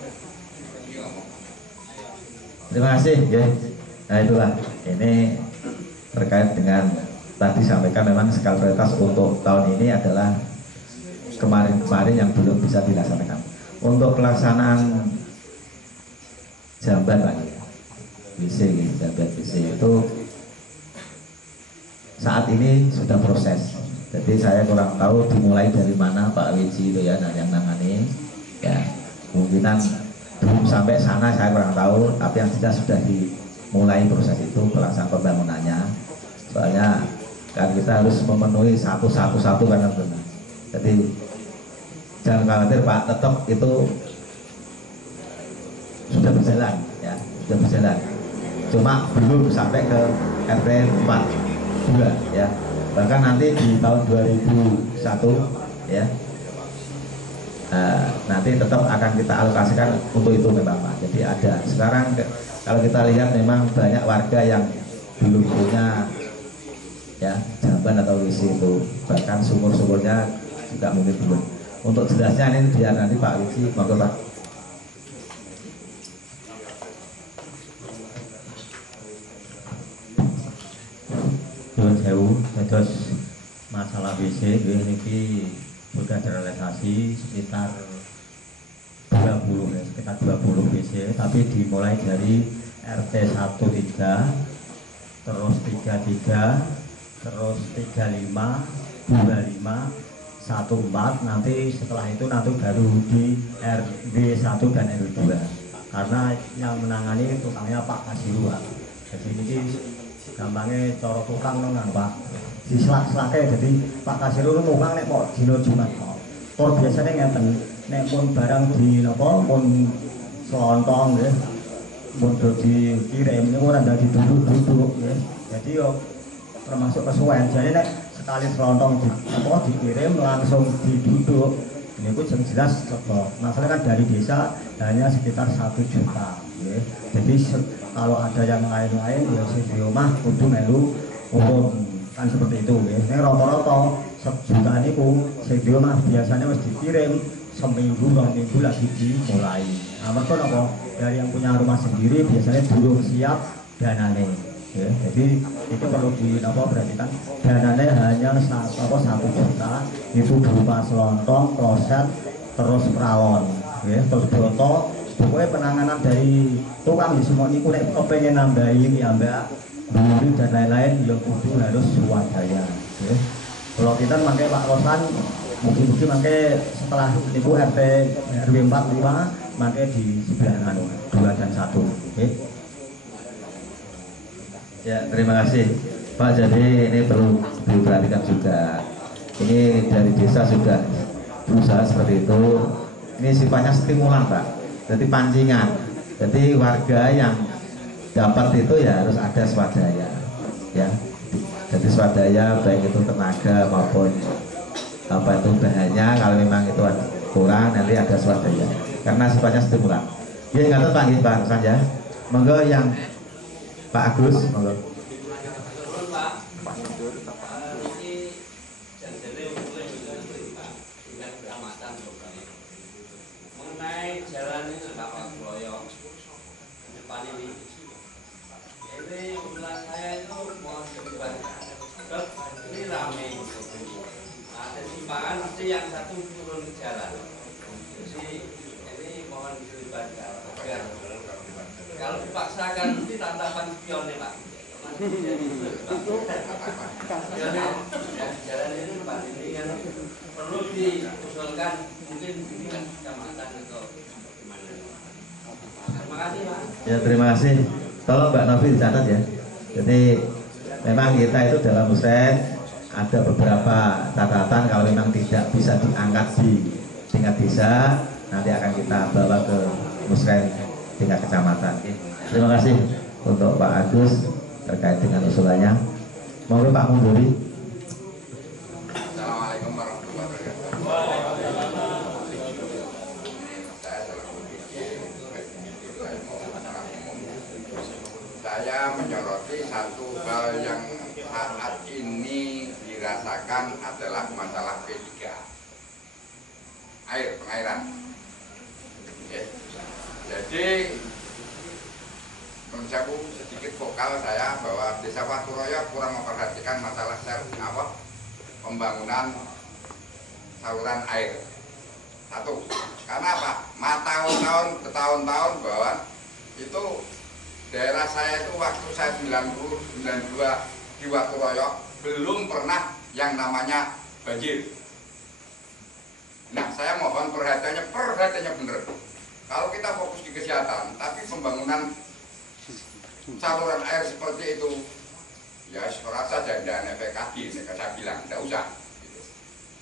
Terima kasih, ya. Nah itulah ini terkait dengan tadi sampaikan memang skala prioritas untuk tahun ini adalah kemarin-kemarin yang belum bisa dilaksanakan. Untuk pelaksanaan jamban lagi, jamban WC itu saat ini sudah proses. Jadi saya kurang tahu dimulai dari mana Pak Wiji itu ya yang nangani. Ya kemungkinan belum sampai sana saya kurang tahu, tapi yang jelas sudah dimulai proses itu pelaksanaan pembangunannya. Soalnya kan kita harus memenuhi satu kan benar. Jadi jangan khawatir Pak, tetap itu sudah berjalan ya, sudah berjalan. Cuma belum sampai ke RT 42 ya. Bahkan nanti di tahun 2001 ya. Nanti tetap akan kita alokasikan untuk itu memang Pak. Jadi ada. Sekarang kalau kita lihat memang banyak warga yang belum punya ya jamban atau WC itu, bahkan sumur-sumurnya juga mungkin belum. Untuk jelasnya ini biar nanti Pak Wiji, monggo Pak. Terus masalah WC ini sudah terrealisasi sekitar 20 ya, sekitar 20 WC, tapi dimulai dari RT 13, terus 33, terus 35, 25, 14, nanti setelah itu nanti baru di RW 1 dan RW 2 karena yang menangani tukangnya Pak Kasiru Pak. Jadi ini gampangnya coro tukang nongan Pak di selak-selaknya, jadi Pak Kasiru tukang nek mau dino Jumat kok biasanya ngeten nek pun barang di nopo pun selontong ya pun dikirim ini orang dari duduk ya, jadi yo termasuk kesuwen. Jadi nek sekali selontong dikirim langsung diduduk ini pun jelas masalah kan dari desa hanya sekitar 1 juta ya. Jadi kalau ada yang lain-lain ya di rumah kudu melu kan seperti itu ya. Ini rata-rata 1 juta niku di rumah biasanya harus dikirim seminggu 2 minggu lagi dimulai. Nah mereka apa dari yang punya rumah sendiri biasanya belum siap danane ya. Jadi itu perlu perhatikan dananya hanya 1 juta itu berupa selontong, kloset, terus peralon ya, terus botol. Pokoknya penanganan dari tukang di semua ini nek kepengen nambahin ya mbak beli dan lain-lain yang kudu harus swadaya ya. Kalau kita pakai Pak Rosan mungkin pakai setelah itu RT RW 45 pakai di sebelah 2 dan 1 oke. Ya terima kasih Pak. Jadi ini perlu diperhatikan juga, ini dari desa sudah berusaha seperti itu. Ini sifatnya stimulan Pak, jadi pancingan. Jadi warga yang dapat itu ya harus ada swadaya ya. Jadi swadaya baik itu tenaga maupun apa itu bahannya, kalau memang itu kurang nanti ada swadaya karena sifatnya stimulan. Ya ingatkan Pak Pak Hasan ya. Monggo yang Pak Agus, monggo. Mengenai jalan ini Bapak Loyo depan ini usulan saya itu mohon dibantu. Ini rame, ada simpangan mesti yang satu turun ke jalan. Jadi ini mohon dilibatkan agar kalau dipaksakan nanti tatapan spion nih Pak. Jalan ini Pak, ini kan perlu diusulkan mungkin dengan kecamatan atau gimana. Terima kasih Pak. Ya terima kasih. Tolong Mbak Novi dicatat ya. Jadi memang kita itu dalam musrek ada beberapa catatan kalau memang tidak bisa diangkat di tingkat desa, nanti akan kita bawa ke musrek tingkat kecamatan. Terima kasih untuk Pak Agus terkait dengan usulannya. Monggo Pak Munduri. Assalamualaikum warahmatullahi wabarakatuh. Saya menyoroti satu hal yang saat ini dirasakan adalah masalah P3, pengairan. Jadi mencakup sedikit vokal saya bahwa Desa Waturoyo kurang memperhatikan masalah pembangunan saluran air. Satu, karena apa? Bertahun-tahun bahwa itu daerah saya itu waktu saya 92 di Waturoyo belum pernah yang namanya banjir. Nah, saya mohon perhatiannya bener. Kalau kita fokus di kesehatan, tapi pembangunan saluran air seperti itu, ya serasa jangan efek kaki, saya bilang, tidak usah. Gitu.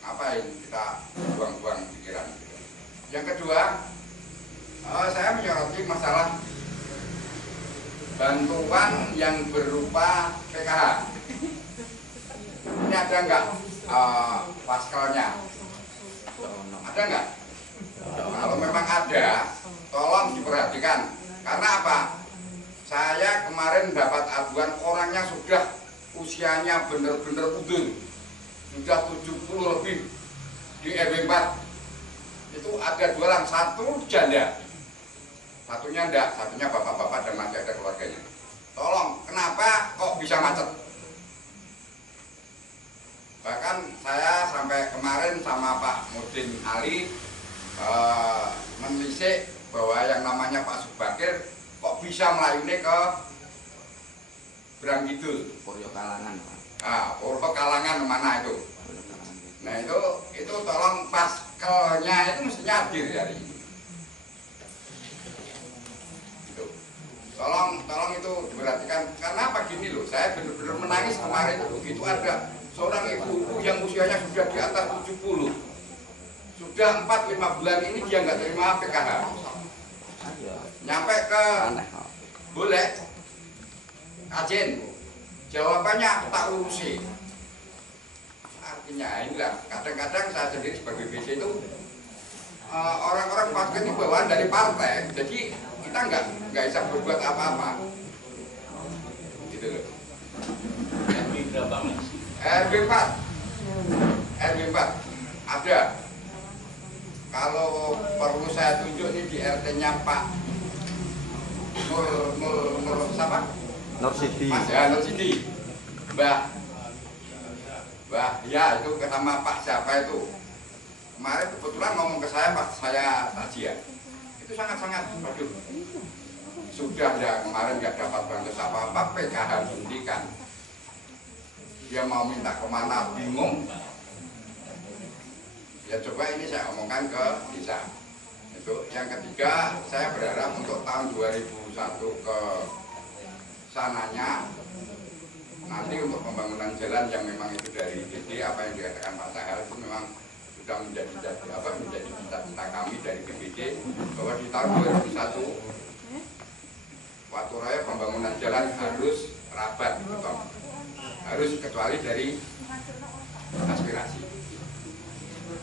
Ngapain kita buang-buang pikiran. Gitu. Yang kedua, saya menyoroti masalah bantuan yang berupa PKH. Ini ada nggak paskalnya? Ada nggak? Kalau memang ada, tolong diperhatikan. Karena apa? Saya kemarin dapat aduan orangnya sudah usianya benar-benar udur, sudah 70 lebih di RW 4. Itu ada 2 orang, satu janda, satunya enggak, satunya bapak-bapak dan masih ada keluarganya. Tolong, kenapa kok bisa macet? Bahkan saya sampai kemarin sama Pak Mudin Ali menelisik bahwa yang namanya Pak Subakir kok bisa melayuni ke Berang Kidul, Puryo Kalangan, Pak. Purwo Kalangan mana itu? Nah itu tolong paskelnya itu mestinya hadir hari ini. Gitu. Tolong itu diperhatikan. Karena apa gini loh, saya benar-benar menangis kemarin itu begitu ada seorang ibu yang usianya sudah di atas 70, sudah 4-5 bulan ini dia nggak terima PKH. Nyampe ke boleh kajen, jawabannya tak urusi. Artinya inilah kadang-kadang saya sendiri sebagai BC itu orang-orang pasien itu bawaan dari partai, jadi kita nggak bisa berbuat apa-apa. Gitu loh. RW 4 ada. Kalau perlu saya tunjuk ini di RT-nya Pak Nur siapa? Nur Sidi. Mas ya, Nur Sidi. Mbah ya itu sama Pak siapa itu. Kemarin kebetulan ngomong ke saya Pak, saya tajian. Itu sangat-sangat waduh. Sudah ya kemarin nggak dapat bantuan apa-apa, PKH dihentikan. Dia mau minta kemana bingung. Ya coba ini saya omongkan ke desa. Itu yang ketiga, saya berharap untuk tahun 2001 ke sananya nanti untuk pembangunan jalan yang memang itu dari BPD apa yang dikatakan Pak Sahal itu memang sudah menjadi cita-cita kami dari BPD bahwa di tahun 2001 Waturaya pembangunan jalan harus rabat beton, harus kecuali dari aspirasi.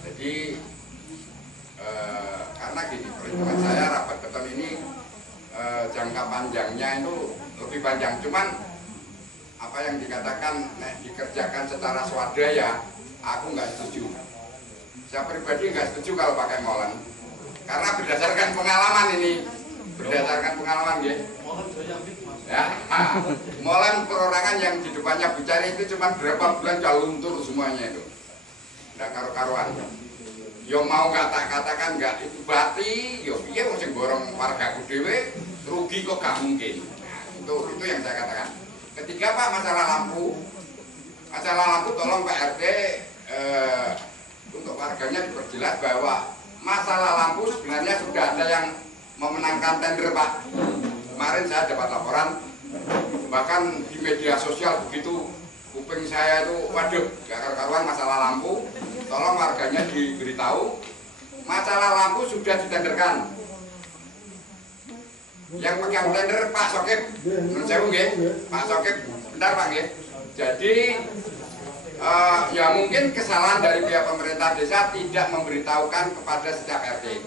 Jadi karena gini, perhitungan saya rabat beton ini jangka panjangnya itu lebih panjang. Cuman apa yang dikatakan dikerjakan secara swadaya, aku nggak setuju. Saya pribadi nggak setuju kalau pakai molen, karena berdasarkan pengalaman ini, ya, molen perorangan yang di depannya bicara itu cuma berapa bulan sudah luntur semuanya itu, nggak karu-karuan. Yo mau nggak tak katakan nggak itu bati, yo iya mesti borong warga dewe rugi kok gak mungkin. Nah, itu yang saya katakan. Ketiga Pak, masalah lampu tolong Pak RT untuk warganya diperjelas bahwa masalah lampu sebenarnya sudah ada yang memenangkan tender Pak. Kemarin saya dapat laporan, bahkan di media sosial begitu kuping saya itu waduh gak karuan masalah lampu. Tolong warganya diberitahu masalah lampu sudah ditenderkan. Yang pegang tender Pak Sokip, menurut saya Pak Sokip, bentar Pak nggih. Jadi ya mungkin kesalahan dari pihak pemerintah desa tidak memberitahukan kepada setiap RT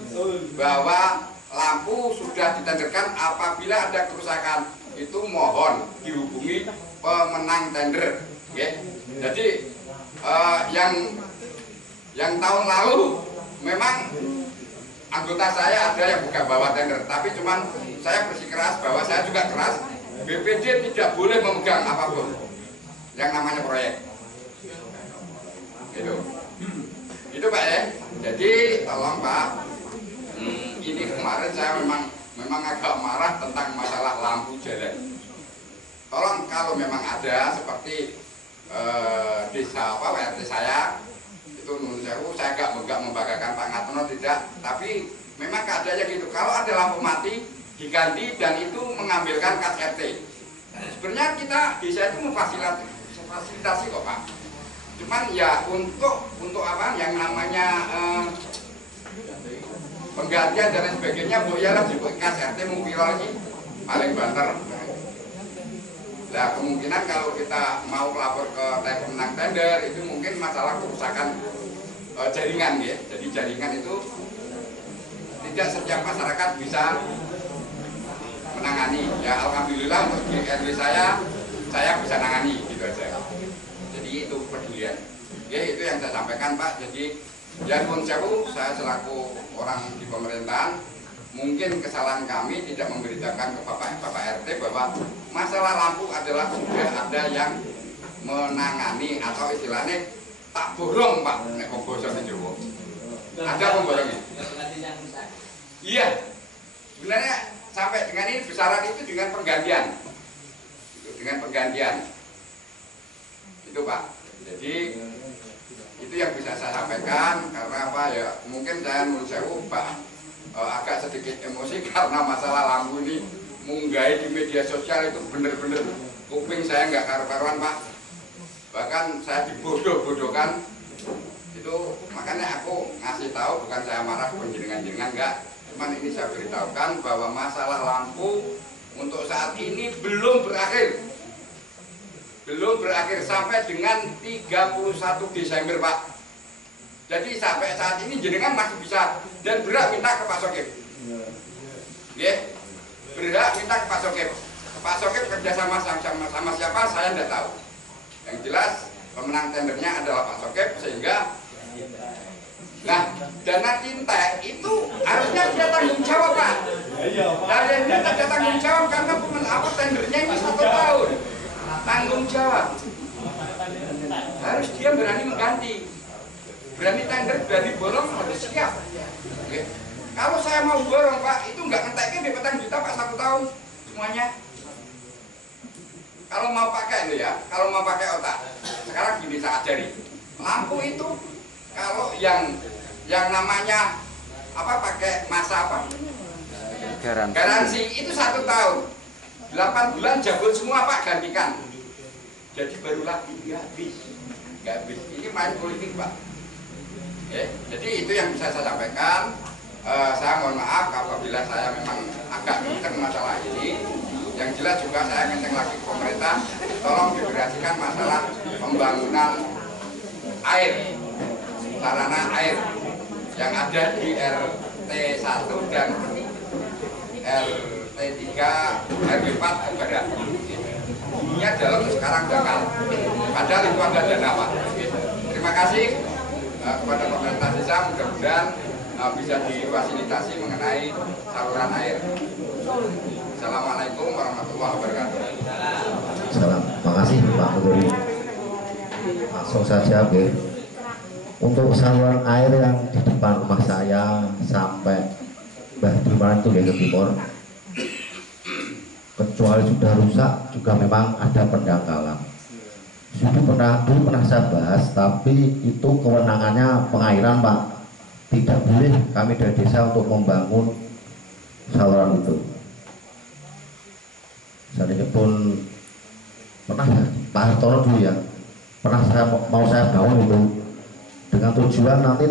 bahwa lampu sudah ditenderkan. Apabila ada kerusakan itu mohon dihubungi pemenang tender. Jadi yang tahun lalu memang anggota saya ada yang bukan bawa tender, tapi cuman saya bersikeras bahwa saya juga keras. BPD tidak boleh memegang apapun yang namanya proyek. Itu Pak ya. Jadi tolong Pak, ini kemarin saya memang agak marah tentang masalah lampu jalan. Tolong kalau memang ada seperti desa RT saya itu menurut saya nggak membanggakan Pak Ngatono tidak, tapi memang keadaannya gitu. Kalau ada lampu mati diganti dan itu mengambilkan kas RT. Sebenarnya kita desa itu memfasilitasi kok Pak. Cuman ya untuk apa yang namanya penggantian dan lain sebagainya, bu ya lah disebut kas RT mungkin lagi paling banter. Nah kemungkinan kalau kita mau melapor ke pemenang tender itu mungkin masalah kerusakan jaringan ya. Jadi jaringan itu tidak setiap masyarakat bisa menangani. Ya alhamdulillah untuk di RW saya bisa nangani gitu aja. Jadi itu pedulian. Ya itu yang saya sampaikan Pak. Jadi ya nuwun sewu, saya selaku orang di pemerintahan mungkin kesalahan kami tidak memberitakan ke Bapak RT bahwa masalah lampu adalah sudah ada yang menangani atau istilahnya tak borong Pak, nek basa Jawa. Ada pemborongnya. Iya. Sebenarnya sampai dengan ini besaran itu dengan penggantian. Dengan penggantian. Itu Pak. Jadi itu yang bisa saya sampaikan karena apa ya? Mungkin saya menurut saya Pak agak sedikit emosi karena masalah lampu ini munggahi di media sosial itu bener-bener kuping saya nggak karu-karuan Pak. Bahkan saya dibodoh-bodohkan itu, makanya aku ngasih tahu, bukan saya marah penjenengan-jenengan enggak, cuman ini saya beritahukan bahwa masalah lampu untuk saat ini belum berakhir sampai dengan 31 Desember Pak. Jadi sampai saat ini jenengan masih bisa dan berhak minta ke Pak Sokip. Berhak minta ke Pak Sokip. Pak Sokip kerjasama sama siapa saya tidak tahu. Yang jelas pemenang tendernya adalah Pak Sokip, sehingga nah dana tinta itu harusnya dia tanggung jawab Pak. Dan dia tidak tanggung jawab karena tendernya ini 1 tahun. Tanggung jawab. Harus dia berani mengganti. Berani tender, berani borong, harus siap. Oke. Kalau saya mau borong Pak, itu nggak ngetekin di petang juta Pak 1 tahun semuanya. Kalau mau pakai itu ya, kalau mau pakai otak. Sekarang gini saya ajari. Lampu itu kalau yang namanya apa pakai masa apa? Garansi itu 1 tahun. 8 bulan jabul semua Pak gantikan. Jadi baru lagi nggak habis. Ini main politik Pak. Jadi itu yang bisa saya sampaikan. Saya mohon maaf apabila saya memang agak kenceng masalah ini. Yang jelas juga saya kenceng lagi ke pemerintah, tolong diperhatikan masalah pembangunan air, sarana air yang ada di RT 1 dan RT 3 RW 4 Badak. Ininya dalam sekarang dangkal, padahal itu ada dana Pak. Terima kasih kepada pemerintah desa, mudah-mudahan bisa difasilitasi mengenai saluran air. Assalamualaikum warahmatullahi wabarakatuh. Salam, makasih Pak Menteri. Langsung saja, oke. Untuk saluran air yang di depan rumah saya sampai Dimanan itu ke timur, kecuali sudah rusak juga memang ada pendangkalan. Dulu pernah saya bahas, tapi itu kewenangannya pengairan Pak. Tidak boleh kami dari desa untuk membangun saluran itu. Saya pun pernah ya, Pak Hartono dulu ya, pernah saya bangun itu dengan tujuan nanti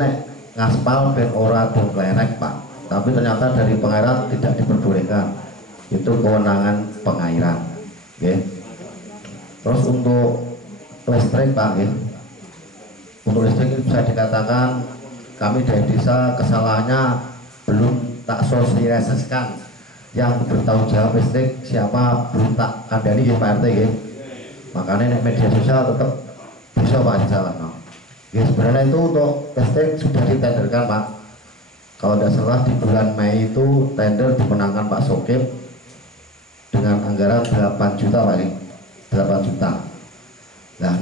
ngaspal ben ora do klerek Pak. Tapi ternyata dari pengairan tidak diperbolehkan. Itu kewenangan pengairan. Okay. Terus untuk listrik Pak, okay. Untuk listrik itu bisa dikatakan kami dari desa kesalahannya belum tak sosialisasikan yang bertanggung jawab listrik siapa belum tak kandani Pak RT okay. Makanya media sosial tetap bisa Pak salah. Okay. Sebenarnya itu untuk listrik sudah ditenderkan Pak. Kalau tidak salah di bulan Mei itu tender dimenangkan Pak Sokip dengan anggaran 8 juta Pak, 8 juta. Nah,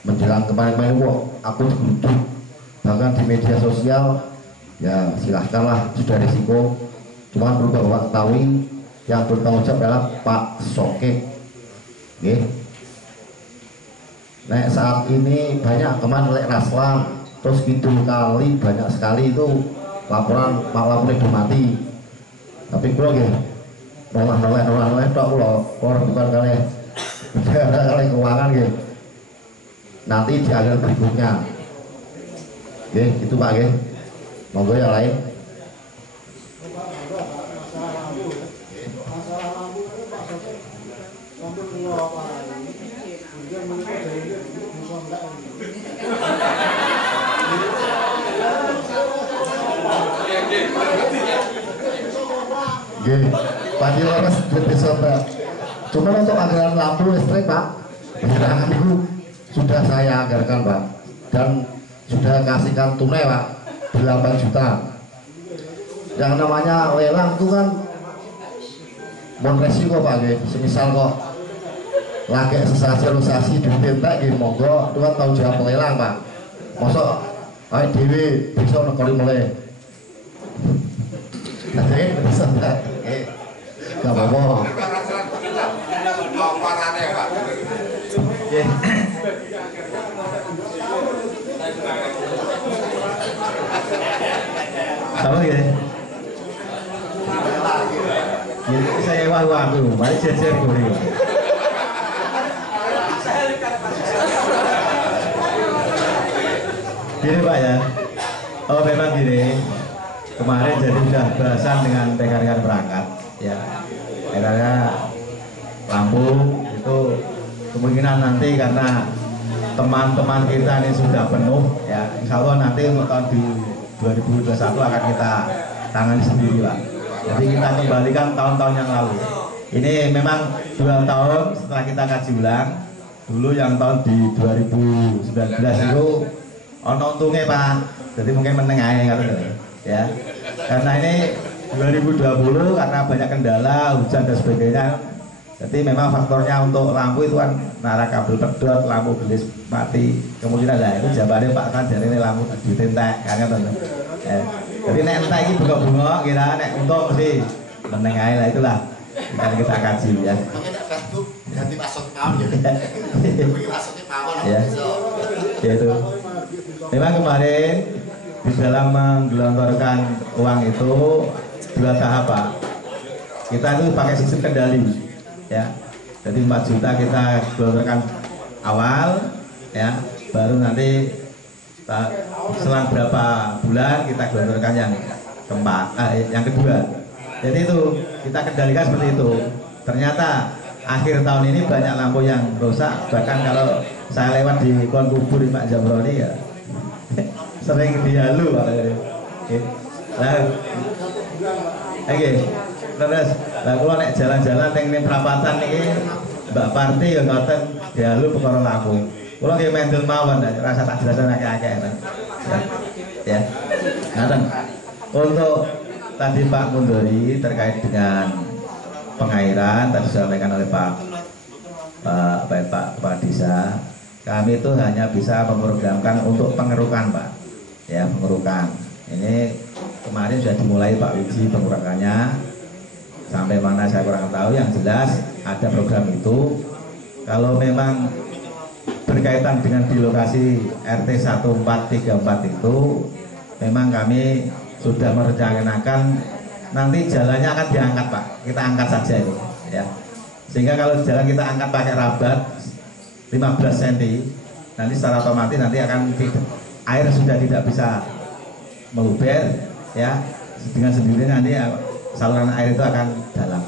menjelang kemarin-kemarin aku dikutuk bahkan di media sosial, ya silahkanlah sudah risiko. Cuma perlu Bapak ketahui yang bertanggung jawab adalah Pak Sokip. Oke. Nah, saat ini banyak kemarin oleh Raslam, terus Kidul Kali banyak sekali itu laporan itu mati. Tapi kalau gitu noleh tok kalau bukan kalian ada kali keuangan gitu nanti di akhir berikutnya gitu Pak gitu. Monggo yang lain. Pak Dilaras Betisota. Cuma untuk anggaran lampu listrik Pak, penerangan itu sudah saya anggarkan Pak, dan sudah kasihkan tunai Pak 8 juta. Yang namanya lelang itu kan mon resiko Pak, semisal kok lagi sosialisasi diminta monggo itu kan tahu jawab lelang Pak. Mosok ayo dewi bisa nekoli mulai. Jadi bisa enggak? Gak apa-apa. Sama ya? Jadi saya wah dulu, mari share dulu. Gini Pak ya, oh memang gini. Kemarin jadi sudah bahasan dengan rekan-rekan perangkat ya, karena lampu itu kemungkinan nanti karena teman-teman kita ini sudah penuh ya, insya Allah nanti untuk tahun 2021 akan kita tangani sendiri Pak. Jadi kita kembalikan tahun-tahun yang lalu. Ini memang 2 tahun setelah kita kaji ulang. Dulu yang tahun di 2019 itu ono untungnya Pak, jadi mungkin menengah ya, karena ini 2020 karena banyak kendala hujan dan sebagainya, jadi memang faktornya untuk lampu itu kan nara kabel pedot, lampu gelis mati, kemungkinan lah itu jawabannya Pak kan dari ini lampu ditentek kan teman-teman ya. Jadi nek entek ini bunga-bunga kira nek untuk sih menengah lah, itulah yang kita kaji ya. Ganti masuk kamu ya. Masuknya kamu ya. Ya itu. Memang kemarin di dalam menggelontorkan uang itu 2 tahap Pak. Kita itu pakai sistem kendali ya. Jadi 4 juta kita gelontorkan awal ya, baru nanti selang berapa bulan kita gelontorkan yang kedua. Jadi itu kita kendalikan seperti itu. Ternyata akhir tahun ini banyak lampu yang rusak. Bahkan kalau saya lewat di Kulon Kubur di Pak Jamroni ya sering dihalu. Lah, oke, terus lah kalau nek jalan-jalan ning perapatan niki Mbak Parti ya ngoten dihalu perkara lampu. Kula nggih mendel mawon rasa tak jelasan akeh-akeh. Ya. Ngaten. Untuk tadi Pak Mundori terkait dengan pengairan tadi disampaikan oleh Pak Kepala Desa, kami itu hanya bisa memprogramkan untuk pengerukan Pak, ya pengerukan. Ini kemarin sudah dimulai Pak Wiji pengerukannya, sampai mana saya kurang tahu. Yang jelas ada program itu. Kalau memang berkaitan dengan di lokasi RT 1434 itu, memang kami sudah merencanakan nanti jalannya akan diangkat Pak, kita angkat saja itu ya, sehingga kalau jalan kita angkat pakai rabat 15 cm nanti secara otomatis nanti akan air sudah tidak bisa meluber ya, dengan sendirinya nanti saluran air itu akan dalam.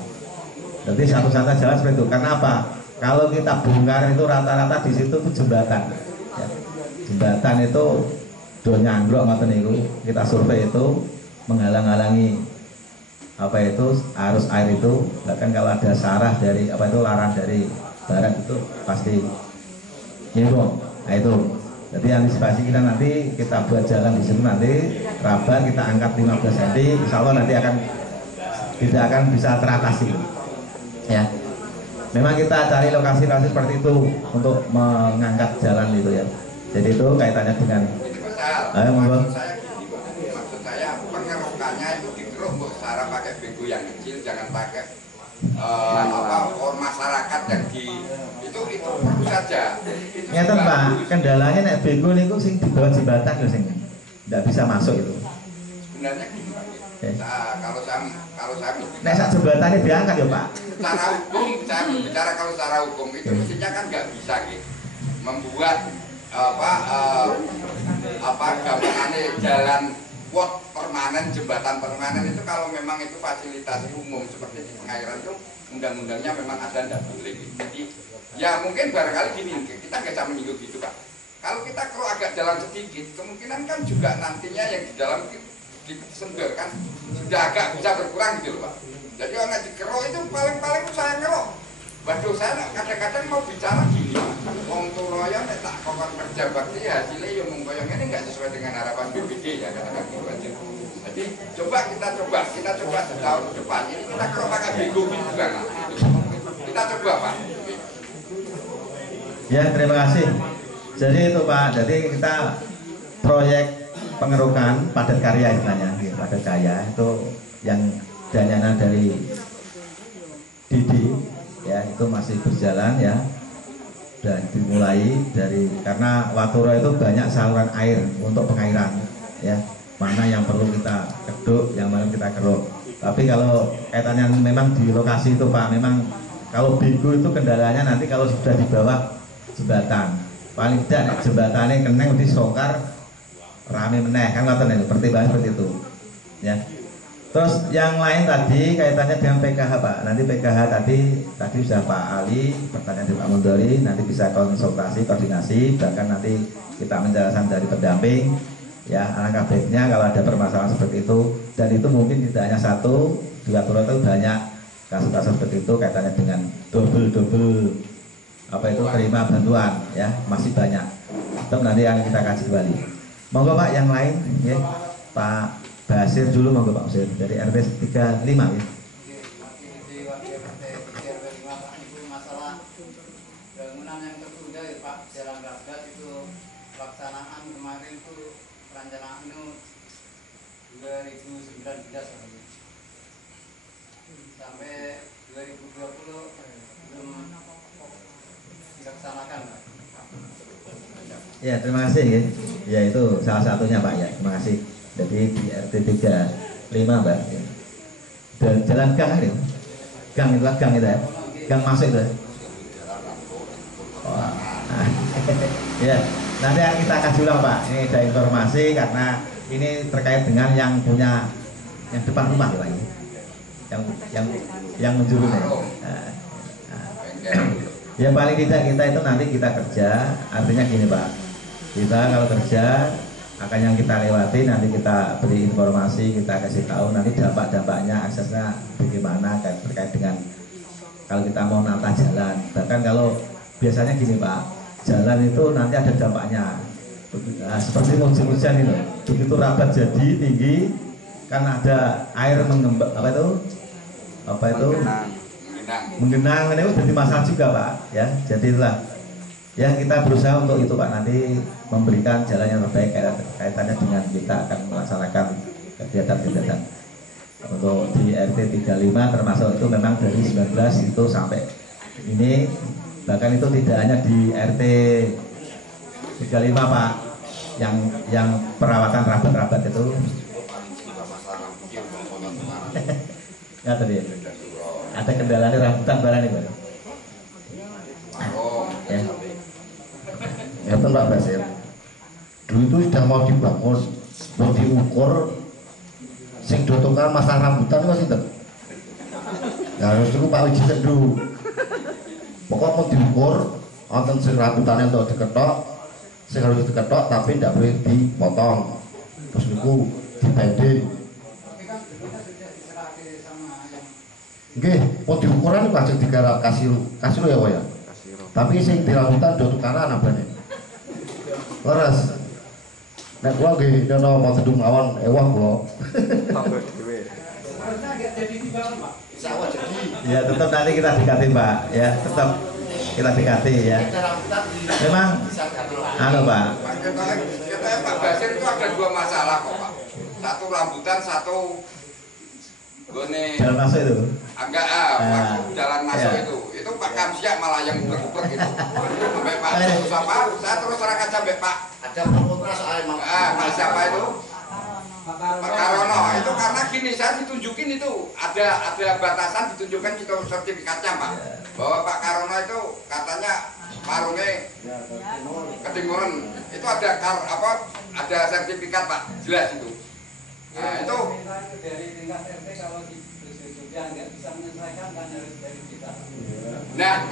Jadi satu-satunya jalan seperti itu. Karena apa? Kalau kita bongkar itu rata-rata di situ itu jembatan ya. Jembatan itu donya anggrok ngoten niku, kita survei itu menghalang-halangi apa itu arus air itu. Bahkan kalau ada sarah dari apa itu laran dari barat itu pasti nyinggung. Nah itu jadi antisipasi kita nanti kita buat jalan di sini nanti rabat kita angkat 15 cm, insya Allah nanti tidak akan bisa teratasi ya. Memang kita cari lokasi-lokasi seperti itu untuk mengangkat jalan itu ya. Jadi itu kaitannya dengan maksud saya pengerukannya itu dikeruk bu, cara pakai bego yang kecil, jangan pakai masyarakat yang di itu perlu saja. Nyata Pak, kendalanya nek bego niku sing di bawah jembatan lho sing nggak bisa masuk itu. Sebenarnya gini Pak. Nah, kalau saya nek sak jembatannya diangkat ya Pak. Secara hukum, saya berbicara kalau secara hukum itu mestinya kan nggak bisa gitu membuat gambarannya jalan walk permanen, jembatan permanen itu kalau memang itu fasilitas umum seperti di pengairan itu undang-undangnya memang ada, tidak boleh gitu. Jadi ya mungkin barangkali gini, kita nggak bisa menyinggung gitu Pak. Kalau kita kalau agak jalan sedikit, kemungkinan kan juga nantinya yang di dalam disembur kan sudah agak bisa berkurang gitu loh Pak. Jadi orang dikerok itu paling saya ngerok. Waduh, saya kadang-kadang mau bicara gini, wong tuloyo nek tak kokon kerja bakti hasilnya ya mung koyo ngene enggak sesuai dengan harapan BPD ya, katakan gitu aja. Jadi kita coba setahun depan ini kita kalau pakai bego gitu kan. Kita coba Pak. Ya, terima kasih. Jadi itu Pak, jadi kita proyek pengerukan padat karya istilahnya, padat karya itu yang dananya dari Didi ya, itu masih berjalan ya, dan dimulai dari karena Waturo itu banyak saluran air untuk pengairan ya, mana yang perlu kita keduk, yang mana kita keruk. Tapi kalau kaitannya memang di lokasi itu Pak, memang kalau bego itu kendalanya nanti kalau sudah di bawah jembatan, paling tidak jembatannya keneng disongkar rame meneh kan, ngoten pertimbangan seperti itu ya. Terus yang lain tadi kaitannya dengan PKH Pak. Nanti PKH tadi sudah Pak Ali, pertanyaan dari Pak Mundori, nanti bisa konsultasi, koordinasi, bahkan nanti kita menjelaskan dari pendamping. Ya, alangkah baiknya kalau ada permasalahan seperti itu, dan itu mungkin tidak hanya satu, di Waturo itu banyak kasus-kasus seperti itu kaitannya dengan double apa itu terima bantuan ya, masih banyak. Tetap nanti akan kita kaji kembali. Monggo Pak yang lain ya, Pak Basir dulu monggo Pak Basir dari RT 35 ya. Masalah bangunan yang tertunda ya Pak, jalan ragat itu pelaksanaan kemarin itu perencanaan itu 2019 sampai 2020 belum dilaksanakan Pak. Ya, terima kasih ya. Ya itu salah satunya Pak ya. Terima kasih. Jadi di RT 35 Mbak. Dan jalan gang itu. Gang itu ya. Gang masuk itu. Oh, nah. Ya, nanti kita kasih ulang Pak. Ini ada informasi karena ini terkait dengan yang punya yang depan rumah Pak. Yang menjurus ya. Nah, Ya paling tidak kita itu nanti kita kerja, artinya gini Pak, kita kalau kerja akan yang kita lewati nanti kita beri informasi, kita kasih tahu nanti dampak-dampaknya, aksesnya bagaimana terkait dengan kalau kita mau nata jalan. Bahkan kalau biasanya gini Pak, jalan itu nanti ada dampaknya. Nah, seperti musim hujan itu, begitu rapat jadi tinggi, kan ada air mengembang apa itu menggenang, itu jadi masalah juga Pak. Ya, jadi itulah. Ya kita berusaha untuk itu Pak, nanti memberikan jalan yang terbaik kaitannya dengan kita akan melaksanakan kegiatan-kegiatan untuk di RT 35 termasuk itu memang dari 19 itu sampai ini, bahkan itu tidak hanya di RT 35 Pak, yang perawatan rabat-rabat itu ya tadi ada kendala di rambutan barang itu ya. Ya Pak Basir, dulu itu sudah mau dibangun, mau diukur, sing dotokan masalah rambutan masih tetap. Ya harus dulu Pak Wiji dulu. Pokoknya mau diukur, nonton sing rambutannya untuk diketok, sing harus diketok tapi tidak boleh dipotong. Terus niku dibanding. Oke, mau diukuran pasti digarap kasih ya Pak ya. Tapi sing di rambutan dotokan apa nih? Leres. Nek kula nggih nyono mau sedung lawan ewah kula. Ya tetap nanti kita dikati Pak, ya tetap kita dikati ya. Memang anu Pak. Pak Basir itu ada dua masalah kok Pak. Satu rambutan, satu jalan masuk itu. Enggak, waktu jalan masuk itu Pak Kamsiak malah yang uplek-uplek itu. Sampai Pak siapa? Saya terus terang aja sampai Pak. Ada Pak soal Pak siapa itu? Pak Karono. Itu karena gini, saya ditunjukin itu ada batasan, ditunjukkan itu sertifikatnya Pak. Bahwa Pak Karono itu katanya warungnya ketimuran. Itu ada sertifikat Pak, jelas itu. Nah itu dari tingkat RT kalau di yang nggak bisa menyelesaikan kan harus dari kita. Nah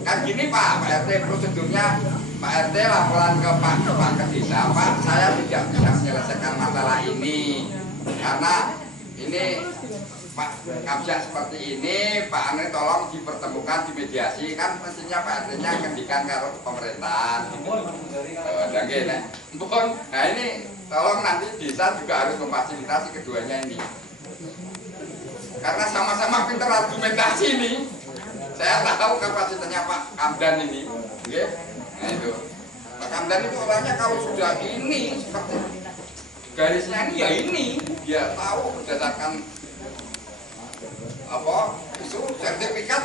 kan gini Pak RT prosedurnya, Pak RT laporan ke Pak Kedesa, Pak saya tidak bisa menyelesaikan masalah ini karena ini Pak Kamsiak seperti ini, Pak Ane tolong dipertemukan, dimediasi, kan mestinya Pak RT-nya ngendikan ke pemerintahan. Nah ini tolong nanti desa juga harus memfasilitasi keduanya ini. Karena sama-sama pintar argumentasi ini. Saya tahu kapasitasnya Pak Kamdan ini. Oke? Nah itu. Pak Kamdan itu orangnya kalau sudah ini seperti garisnya ini ya ini, dia tahu berdasarkan itu sertifikat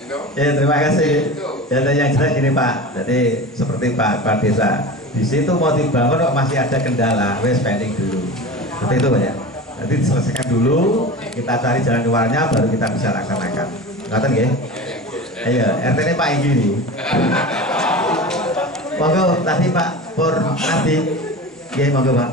gitu. Ya terima kasih. Ya yang jelas gini Pak, jadi seperti Pak Desa di situ mau dibangun kok masih ada kendala, wes pending dulu. Seperti itu Pak ya. Nanti diselesaikan dulu, kita cari jalan keluarnya, baru kita bisa laksanakan. Ngaten nggih? Ayo, RT ini Pak Enggi nih. Monggo tadi Pak Pur Nadi. Nggih, monggo Pak.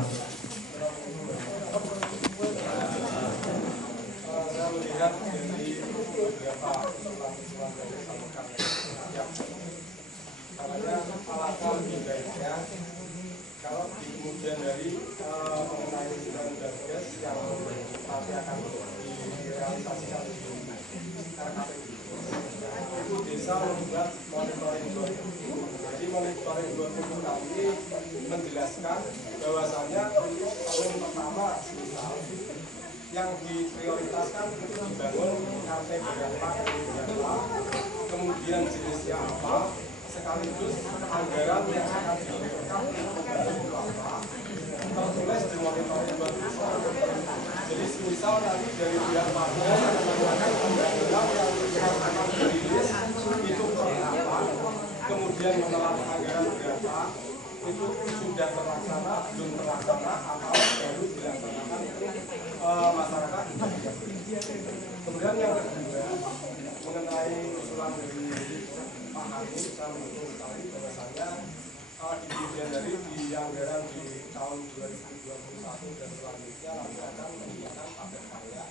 Kalau kemudian dari mengenai 19 gas yang nanti akan direalisasikan di RKPD itu desa membuat monitoring 20. Jadi monitoring 20 kali menjelaskan bahwasannya untuk tahun pertama misal yang diprioritaskan itu dibangun RT berapa, kemudian jenisnya apa, sekaligus anggaran yang akan diberikan itu apa, tertulis di monitoring 20. Jadi misal nanti dari pihak partner menggunakan anggaran yang akan dirilis itu berapa, kemudian menelan anggaran berapa, itu sudah terlaksana, belum terlaksana, atau baru dilaksanakan masyarakat. Kemudian yang kedua mengenai usulan dari Pak Hakim, saya mendukung sekali bahwasanya kemudian dari di anggaran di tahun 2021 dan selanjutnya nanti akan menggunakan padat karya.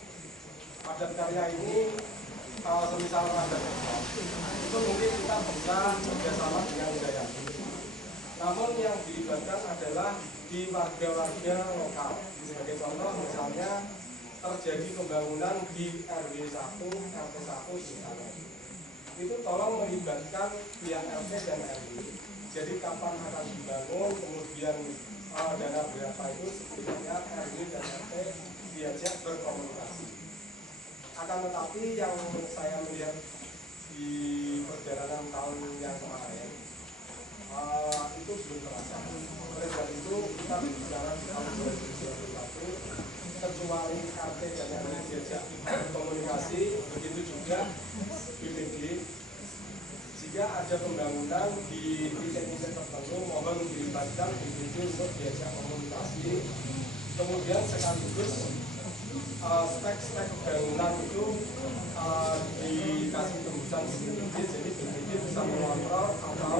Padat karya ini semisal ada itu mungkin kita bisa kerjasama dengan wilayah. Namun yang dilibatkan adalah di warga-warga lokal. Sebagai contoh misalnya terjadi pembangunan di RW 1, RT 1 misalnya. Itu tolong melibatkan pihak RT dan RW. Jadi kapan akan dibangun, kemudian dana berapa itu setidaknya RW dan RT diajak berkomunikasi. Akan tetapi yang saya melihat di perjalanan tahun yang kemarin itu belum terasa. Oleh sebab itu kita berbicara di tahun 2021 kecuali RT dan RW diajak berkomunikasi, begitu juga BPD. Jika ada pembangunan di titik-titik tertentu, mohon dilibatkan BPD untuk diajak komunikasi. Kemudian sekaligus spek-spek bangunan itu dikasih tembusan BPD, jadi BPD bisa mengontrol atau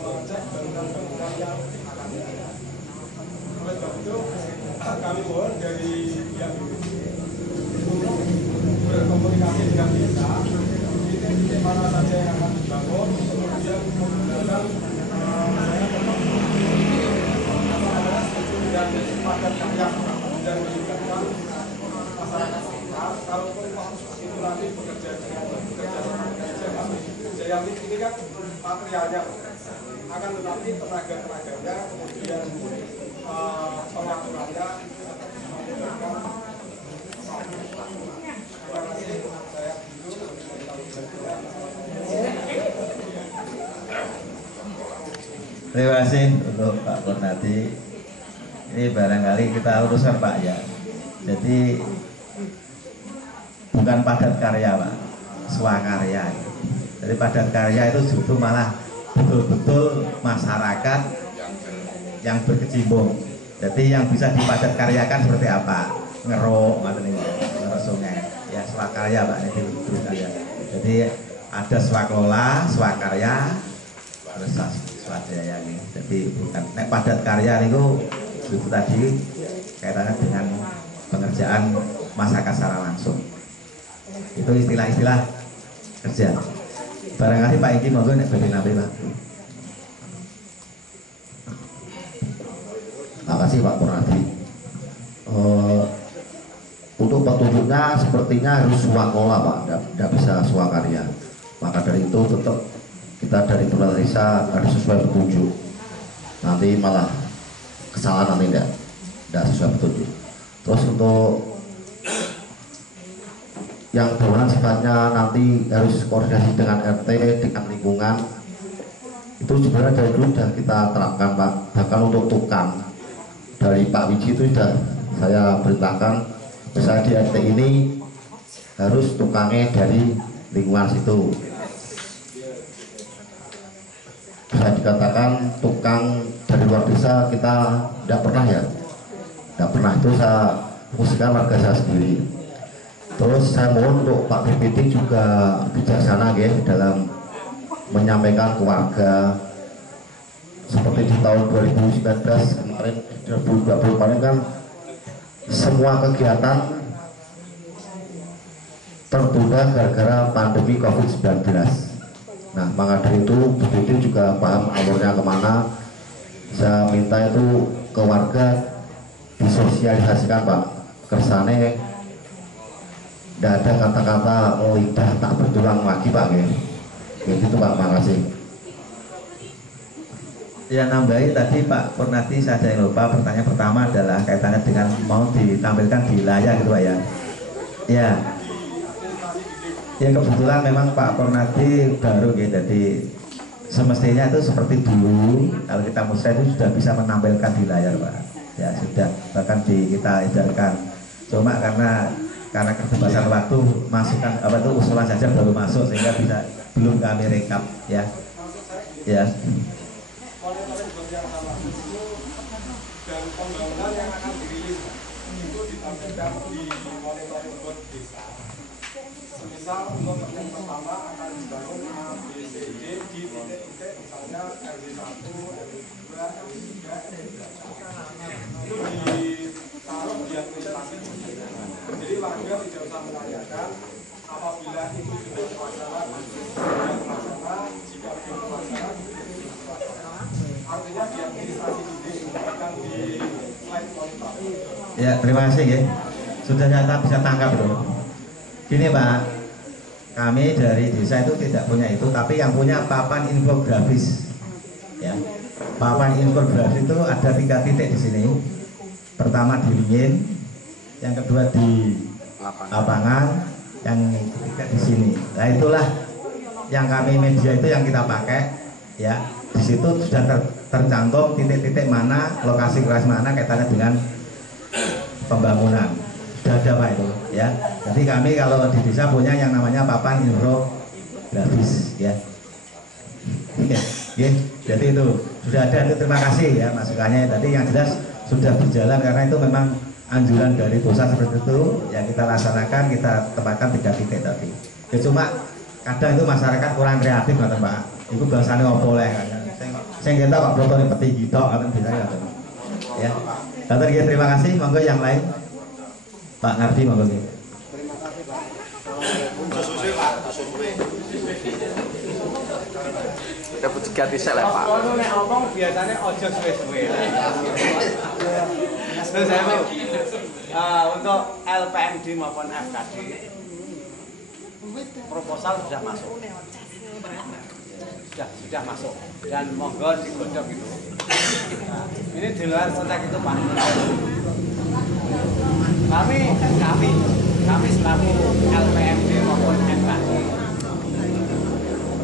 mengecek bangunan-bangunan yang akan ada. Oleh sebab itu kami mohon dari pihak BPD untuk berkomunikasi dengan desa, titik-titik mana saja yang akan dibangun, kemudian menggunakan saya tetap setuju dengan padat karya dan melibatkan masyarakat sekitar. Kalaupun itu nanti bekerja sama dengan Jayami, ini kan materialnya, akan tetapi tenaga-tenaganya kemudian pengaturannya tetap menggunakan. Terima kasih, saya dulu. Terima kasih untuk Pak Purnadi. Ini barangkali kita uruskan Pak ya. Jadi bukan padat karya Pak, swakarya. Jadi padat karya itu justru malah betul-betul masyarakat yang berkecimpung. Jadi yang bisa dipadat karyakan seperti apa? Ngeruk, ngeruk sungai. Ya swakarya Pak, ini ya. Jadi ada swakelola, swakarya, terus swadaya ini. Jadi bukan nek padat karya itu tadi kaitannya dengan pengerjaan masyarakat secara langsung. Itu istilah-istilah kerja. Barangkali Pak Iki monggo nek badhe nampi Pak. Terima kasih Pak Purnadi. Untuk petunjuknya sepertinya harus swakola Pak, tidak bisa swakarya. Maka dari itu tetap kita dari pemerintah desa harus sesuai petunjuk. Nanti malah kesalahan nanti tidak sesuai petunjuk. Terus untuk yang bangunan sifatnya nanti harus koordinasi dengan RT, dengan lingkungan. Itu sebenarnya dari dulu sudah kita terapkan Pak. Bahkan untuk tukang dari Pak Wiji itu sudah saya perintahkan, misalnya di RT ini harus tukangnya dari lingkungan situ. Bisa dikatakan tukang dari luar desa kita tidak pernah ya, tidak pernah. Itu saya usahakan warga saya sendiri. Terus saya mohon untuk Pak BPD juga bijaksana ya dalam menyampaikan ke warga. Seperti di tahun 2019 kemarin, 2020 kemarin kan semua kegiatan tertunda gara-gara pandemi COVID-19. Nah, maka dari itu BPD juga paham alurnya kemana. Saya minta itu ke warga disosialisasikan Pak, kersane tidak ada kata-kata lidah tak bertulang lagi Pak ya. Begitu Pak, makasih. Ya nambahi tadi Pak Purnadi, saya ada yang lupa. Pertanyaan pertama adalah kaitannya dengan mau ditampilkan di layar gitu Pak ya. Ya. Ya kebetulan memang Pak Purnadi baru gitu, jadi semestinya itu seperti dulu kalau kita musrah itu sudah bisa menampilkan di layar Pak. Ya sudah, bahkan kita edarkan. Cuma karena keterbatasan waktu, masukan apa itu usulan saja baru masuk sehingga belum kami rekap ya. Ya. Dan pembangunan yang akan dirilis itu ditampilkan di monitoring board desa. Semisal untuk yang pertama akan dibangun A, B, C, D di titik-titik misalnya RW 1, RW 2, RW 3, RW 4. Itu ditaruh di administrasi. Jadi warga tidak usah menanyakan apabila Ya, terima kasih ya. Sudah saya bisa tangkap itu. Gini Pak, kami dari desa itu tidak punya itu, tapi yang punya papan infografis. Ya, papan infografis itu ada 3 titik di sini. Pertama di Lingin, yang kedua di lapangan, yang ketiga di sini. Nah itulah yang kami media itu yang kita pakai. Ya, di situ sudah tercantum titik-titik mana, lokasi-lokasi mana kaitannya dengan pembangunan. Sudah ada Pak itu ya. Jadi kami kalau di desa punya yang namanya papan infografis ya. Ya, jadi itu sudah ada itu, terima kasih ya masukannya. Tadi yang jelas sudah berjalan karena itu memang anjuran dari pusat seperti itu yang kita laksanakan, kita tempatkan 3 titik tadi. Ya, cuma kadang itu masyarakat kurang kreatif nggak Pak. Itu bahasanya opo leh kan. Saya kita Pak Broto ini peti gitu kan bisa ya. Dokter ya, terima kasih. Monggo yang lain. Pak Nardi monggo. Terima kasih Pak. Dapat 3 titik lah Pak. Kalau nek ngomong biasanya ojo suwe-suwe. Untuk LPMD maupun FKD proposal sudah masuk. Sudah masuk dan monggo digodok itu. Nah, ini di luar konteks itu Pak. Kami selaku LPMD maupun FKD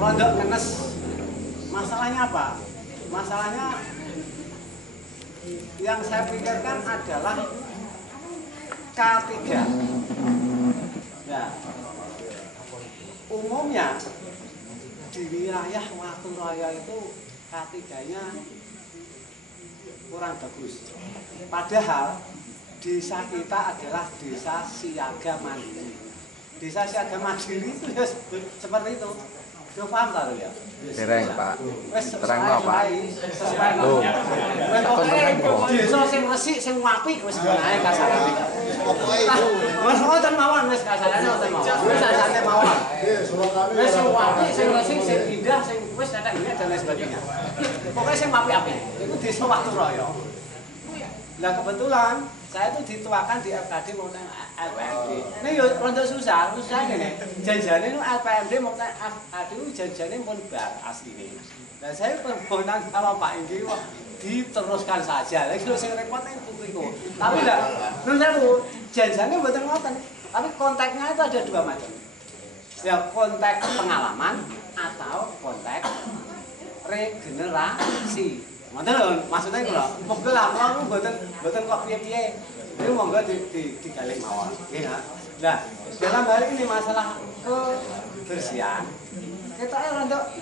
rondok ngenes. Masalahnya apa? Masalahnya yang saya pikirkan adalah K3. Ya, umumnya di wilayah Waturaya itu K3-nya kurang bagus. Padahal desa kita adalah desa siaga mandiri. Desa siaga mandiri itu ya seperti itu. Itu paham taruh ya? Dereng Pak. Terang Pak. Loh. Desa sing resik sing apik wis ngono kasarane. Wis ngoten mawon wis kasarane ngoten mawon. Wis asane mawon. Wis sing apik sing resik sing indah sing wis tetek ngene dan lain sebagainya. Pokoknya sing apik-apik. Itu desa Waturaya. Nah kebetulan saya itu dituakan di FKD maupun LPMD. Ini ya rada susah ini. Janjane itu LPMD maupun FKD itu janjane pun bar asli ini. Dan saya permohonan sama Pak Inggi diteruskan saja. Lagi kalau saya repot itu. Tapi enggak, menurut janjane buatan ngoten. Tapi konteksnya itu ada 2 macam. Ya konteks pengalaman atau konteks regenerasi. Ngoten maksudnya itu lho. Monggo lah kula mboten kok piye-piye. Ini monggo digalih mawon. Nggih, nah, dalam hal ini masalah kebersihan. Ketoke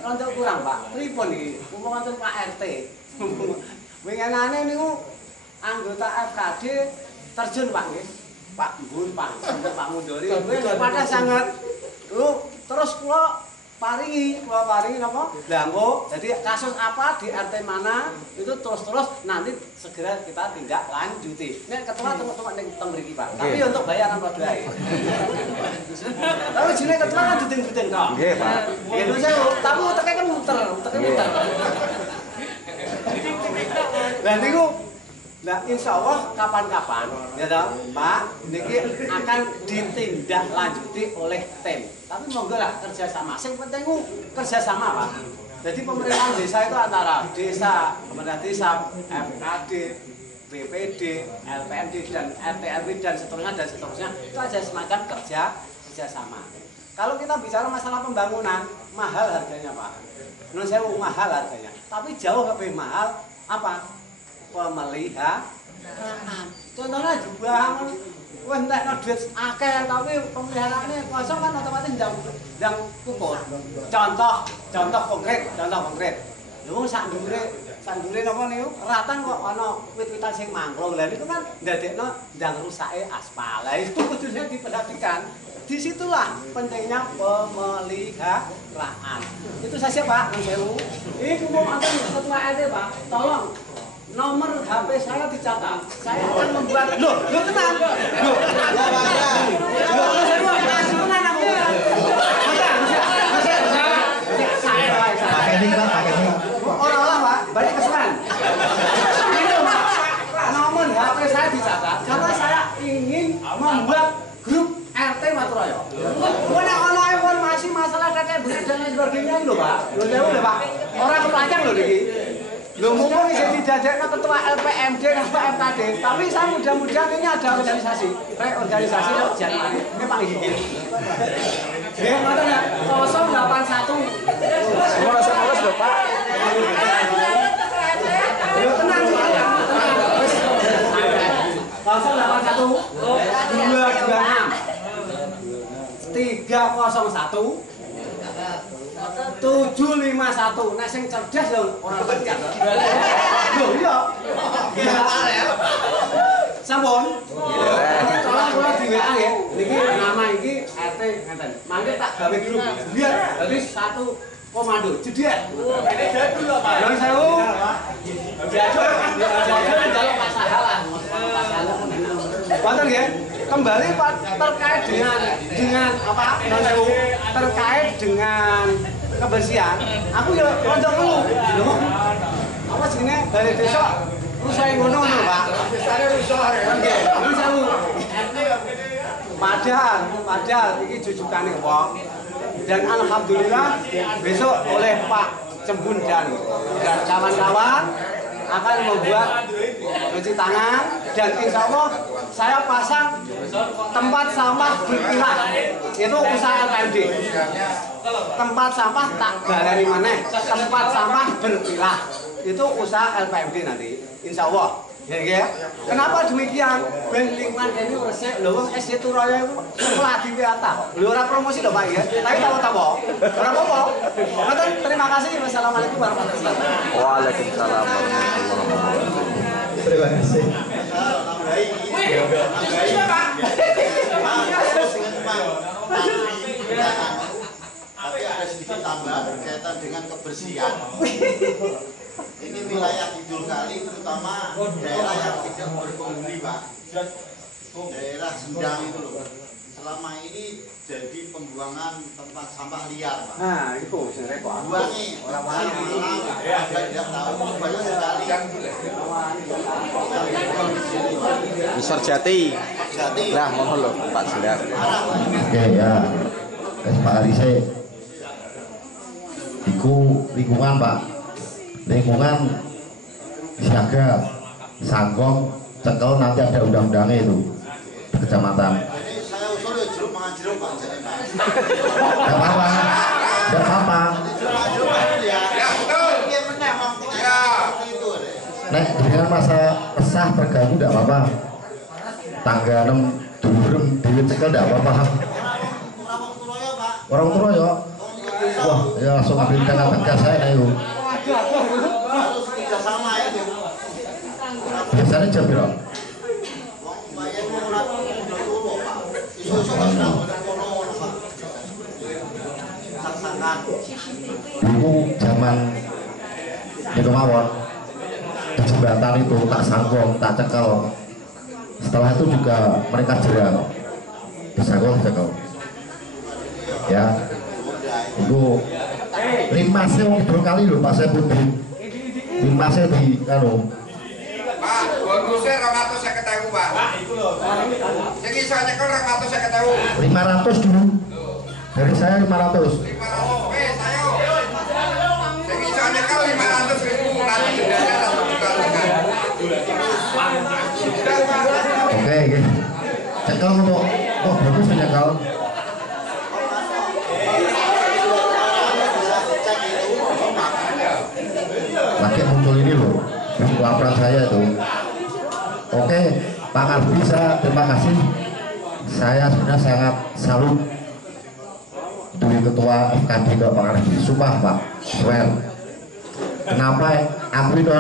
rontok kurang, Pak. Pripun iki? Mumpung wonten Pak RT. Wingenane niku anggota FKD terjun Pak nggih. Pak Mbun, Pak Mundori. Pada sangat terus kula paringi napa? Langgo. Jadi kasus apa di RT mana itu terus nanti segera kita tindak lanjuti. Nek ketua teman-teman teng mriki Pak. Tapi untuk bayaran padha ae. Tapi jenenge ketua kan duting-duting kok. Nggih, Pak. Gitu saya, tapi uteke kan muter. Lah niku nah insya Allah kapan-kapan ya toh Pak niki akan ditindaklanjuti oleh tim. Tapi monggo lah kerjasama. Sing penting ku kerjasama Pak. Jadi pemerintahan desa itu antara desa, pemerintah desa, FKD, BPD, LPMD dan RT RW dan seterusnya itu aja semacam kerjasama. Kalau kita bicara masalah pembangunan mahal harganya Pak. Menurut saya mahal harganya. Tapi jauh lebih mahal apa? Pemeliharaan. Contohnya dibangun wis entekno duit akeh tapi pemeliharaannya kosong kan otomatis ndang kupur. Contoh konkret. Lho sak ndure napa niku ratan kok ana wit-witan sing mangklung. Lah niku kan ndadekno ndang rusake aspal. Lah itu kudune diperhatikan. Disitulah pentingnya pemeliharaan. Itu saja Pak, Nang ini mau antar ketua RT Pak, tolong nomor HP saya dicatat. Saya akan membuat. Loh tenang. Pakai ini Pak, pakai ini. Orang-orang Pak, balik kesukaan. Nomor HP saya dicatat karena saya sinerginya lho Pak. Lho sewu lho Pak. Orang kepanjang lho niki. Lho mumpung isih didadekno ketua LPMD ketua FKD, tapi saya mudah-mudahan ini ada organisasi, reorganisasi Januari. Ini Pak Iki. Nggih, ngoten ya. 081. Semua sekolah lho Pak. Lho tenang. 081 226 301 751. Nek sing cerdas yo ora pencet. Lho iya. Sampun. Tolong kula di WA nggih. Niki nama iki RT ngeten. Mangke tak gawe grup. Biar dadi satu komando jedek. Ini jadul lho Pak. Lho sewu. Jadul njaluk Pak Sahalah. Pak Sahalah. Wonten nggih. Kembali Pak terkait dengan apa? Non sewu terkait dengan kebersihan. Aku ya rondo dulu. Lho. Apa jenenge bali desa rusahe ngono Pak. Desane rusak. Nggih. Non sewu. Padahal iki jujukane wong. Dan alhamdulillah besok oleh Pak Cembun dan kawan-kawan akan membuat cuci tangan dan insya Allah saya pasang tempat sampah berpilah. Itu usaha LPMD. Tempat sampah tak baleni maneh, tempat sampah berpilah. Itu usaha LPMD nanti insya Allah. Ya. Kenapa demikian? Ben lingkungan ini resik lho wong SD Turaya iku sekolah di Wiata. Lho ora promosi lho Pak ya. Tapi tahu-tahu. Ora apa-apa. Ngoten, terima kasih. Wassalamualaikum warahmatullahi wabarakatuh. Waalaikumsalam warahmatullahi wabarakatuh. Terima kasih. Tapi ada sedikit tambahan berkaitan dengan kebersihan. Ini wilayah Kidul Kali, terutama daerah yang tidak berpenghuni Pak. Daerah Sendang itu loh. Selama ini jadi pembuangan tempat sampah liar Pak. Nah, itu sebenarnya Pak. Buangi orang-orang tidak tahu banyak sekali. Isor Jati. Lah ngono lho Pak Jelas. Oke ya. Pak Arise. Iku lingkungan Pak. Lingkungan siaga, sanggong, cekel nanti ada undang-undangnya itu di kecamatan. Jadi saya usul ya jeruk mangan jeruk Pak. Gak apa-apa, gak apa-apa. Nek dengan masa resah terganggu gak apa-apa. Tangga 6 durem dewe cekel gak apa-apa. Orang Turoyo. Wah, ya langsung ambil tindakan tegas saya ayo. Harus tidak sama itu. Biasanya jam berapa? Dulu zaman itu mawon di jembatan itu tak sanggong, tak cekel. Setelah itu juga mereka jerah, disanggong cekel. Ya, itu limasnya wong kali lho Pak saya putih. Limasnya di anu. Pak, bonusnya 250.000 Pak. Sing iso nyekel 250.000. 500 dulu. Dari saya 500. 500. Saya. Sing iso nyekel 500.000 nanti dendanya 1 juta tekan. Oke, oke. Cekel untuk bagus menyekel. Lagi muncul ini loh, laporan saya itu. Oke, Pak Arfi, terima kasih. Saya sebenarnya sangat salut dari ketua FKD Pak Arfi. Sumpah Pak, swear. Kenapa aku itu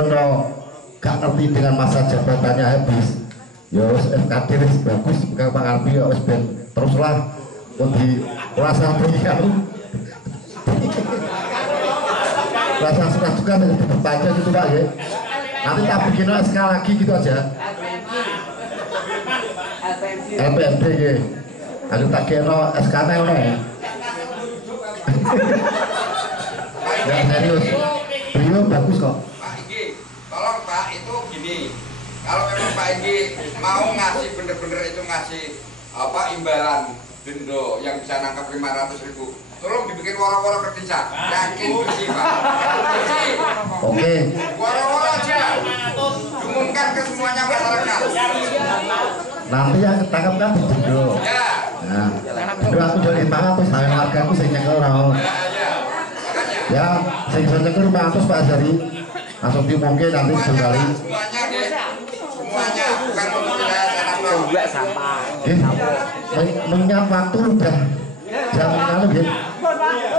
gak ngerti dengan masa jabatannya habis. Ya FKD bagus, bukan Pak Arfi ya ben teruslah di rasa beliau. Rasa suka juga diperpanjang gitu Pak ya. Nanti tak bikin SK lagi gitu aja. LPMD ya. Aku tak kira SK-nya ono ya. Ya serius. Beliau bagus kok. Pak Igi, tolong Pak itu gini. Kalau memang Pak Igi mau ngasih bener-bener itu ngasih apa imbalan denda yang bisa nangkep 500.000. tolong dibikin waro-waro ke desa. Yakin bersih Pak. Bersih. Oke. Waro-waro aja. Umumkan ke semuanya masyarakat. Nanti yang ketangkap kan didendo. Ya. Nah, dulu aku jadi tangan terus tangan warga aku sing nyekel raul. Ya, sing nyekel 500 Pak Jari. Langsung diumumke nanti sekali. Semuanya bukan untuk wilayah Sanabau. Juga sama. Mengingat waktu udah jam lalu nggih.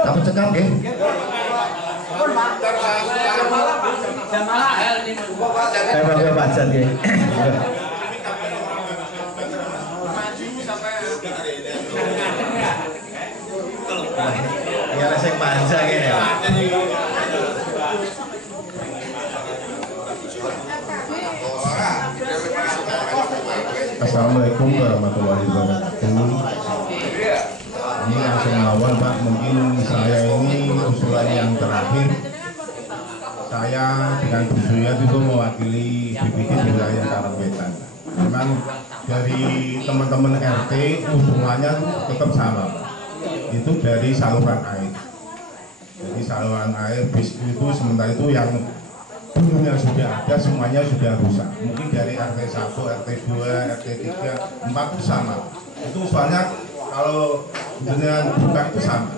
Aku cekap nggih. Jam malam. Saya Pak Jan nggih. Ya resek panjang ini ya. Assalamualaikum warahmatullahi wabarakatuh. Ini langsung awal Pak, mungkin saya ini usulan yang terakhir. Saya dengan Bu Suyat itu mewakili BPD wilayah Karangwetan. Memang dari teman-teman RT usulannya tetap sama Pak. Itu dari saluran air. Jadi saluran air bis itu sementara itu yang dulunya sudah ada semuanya sudah rusak. Mungkin dari RT 1, RT 2, RT 3, 4 itu sama. Itu soalnya kalau dengan bukan itu sama.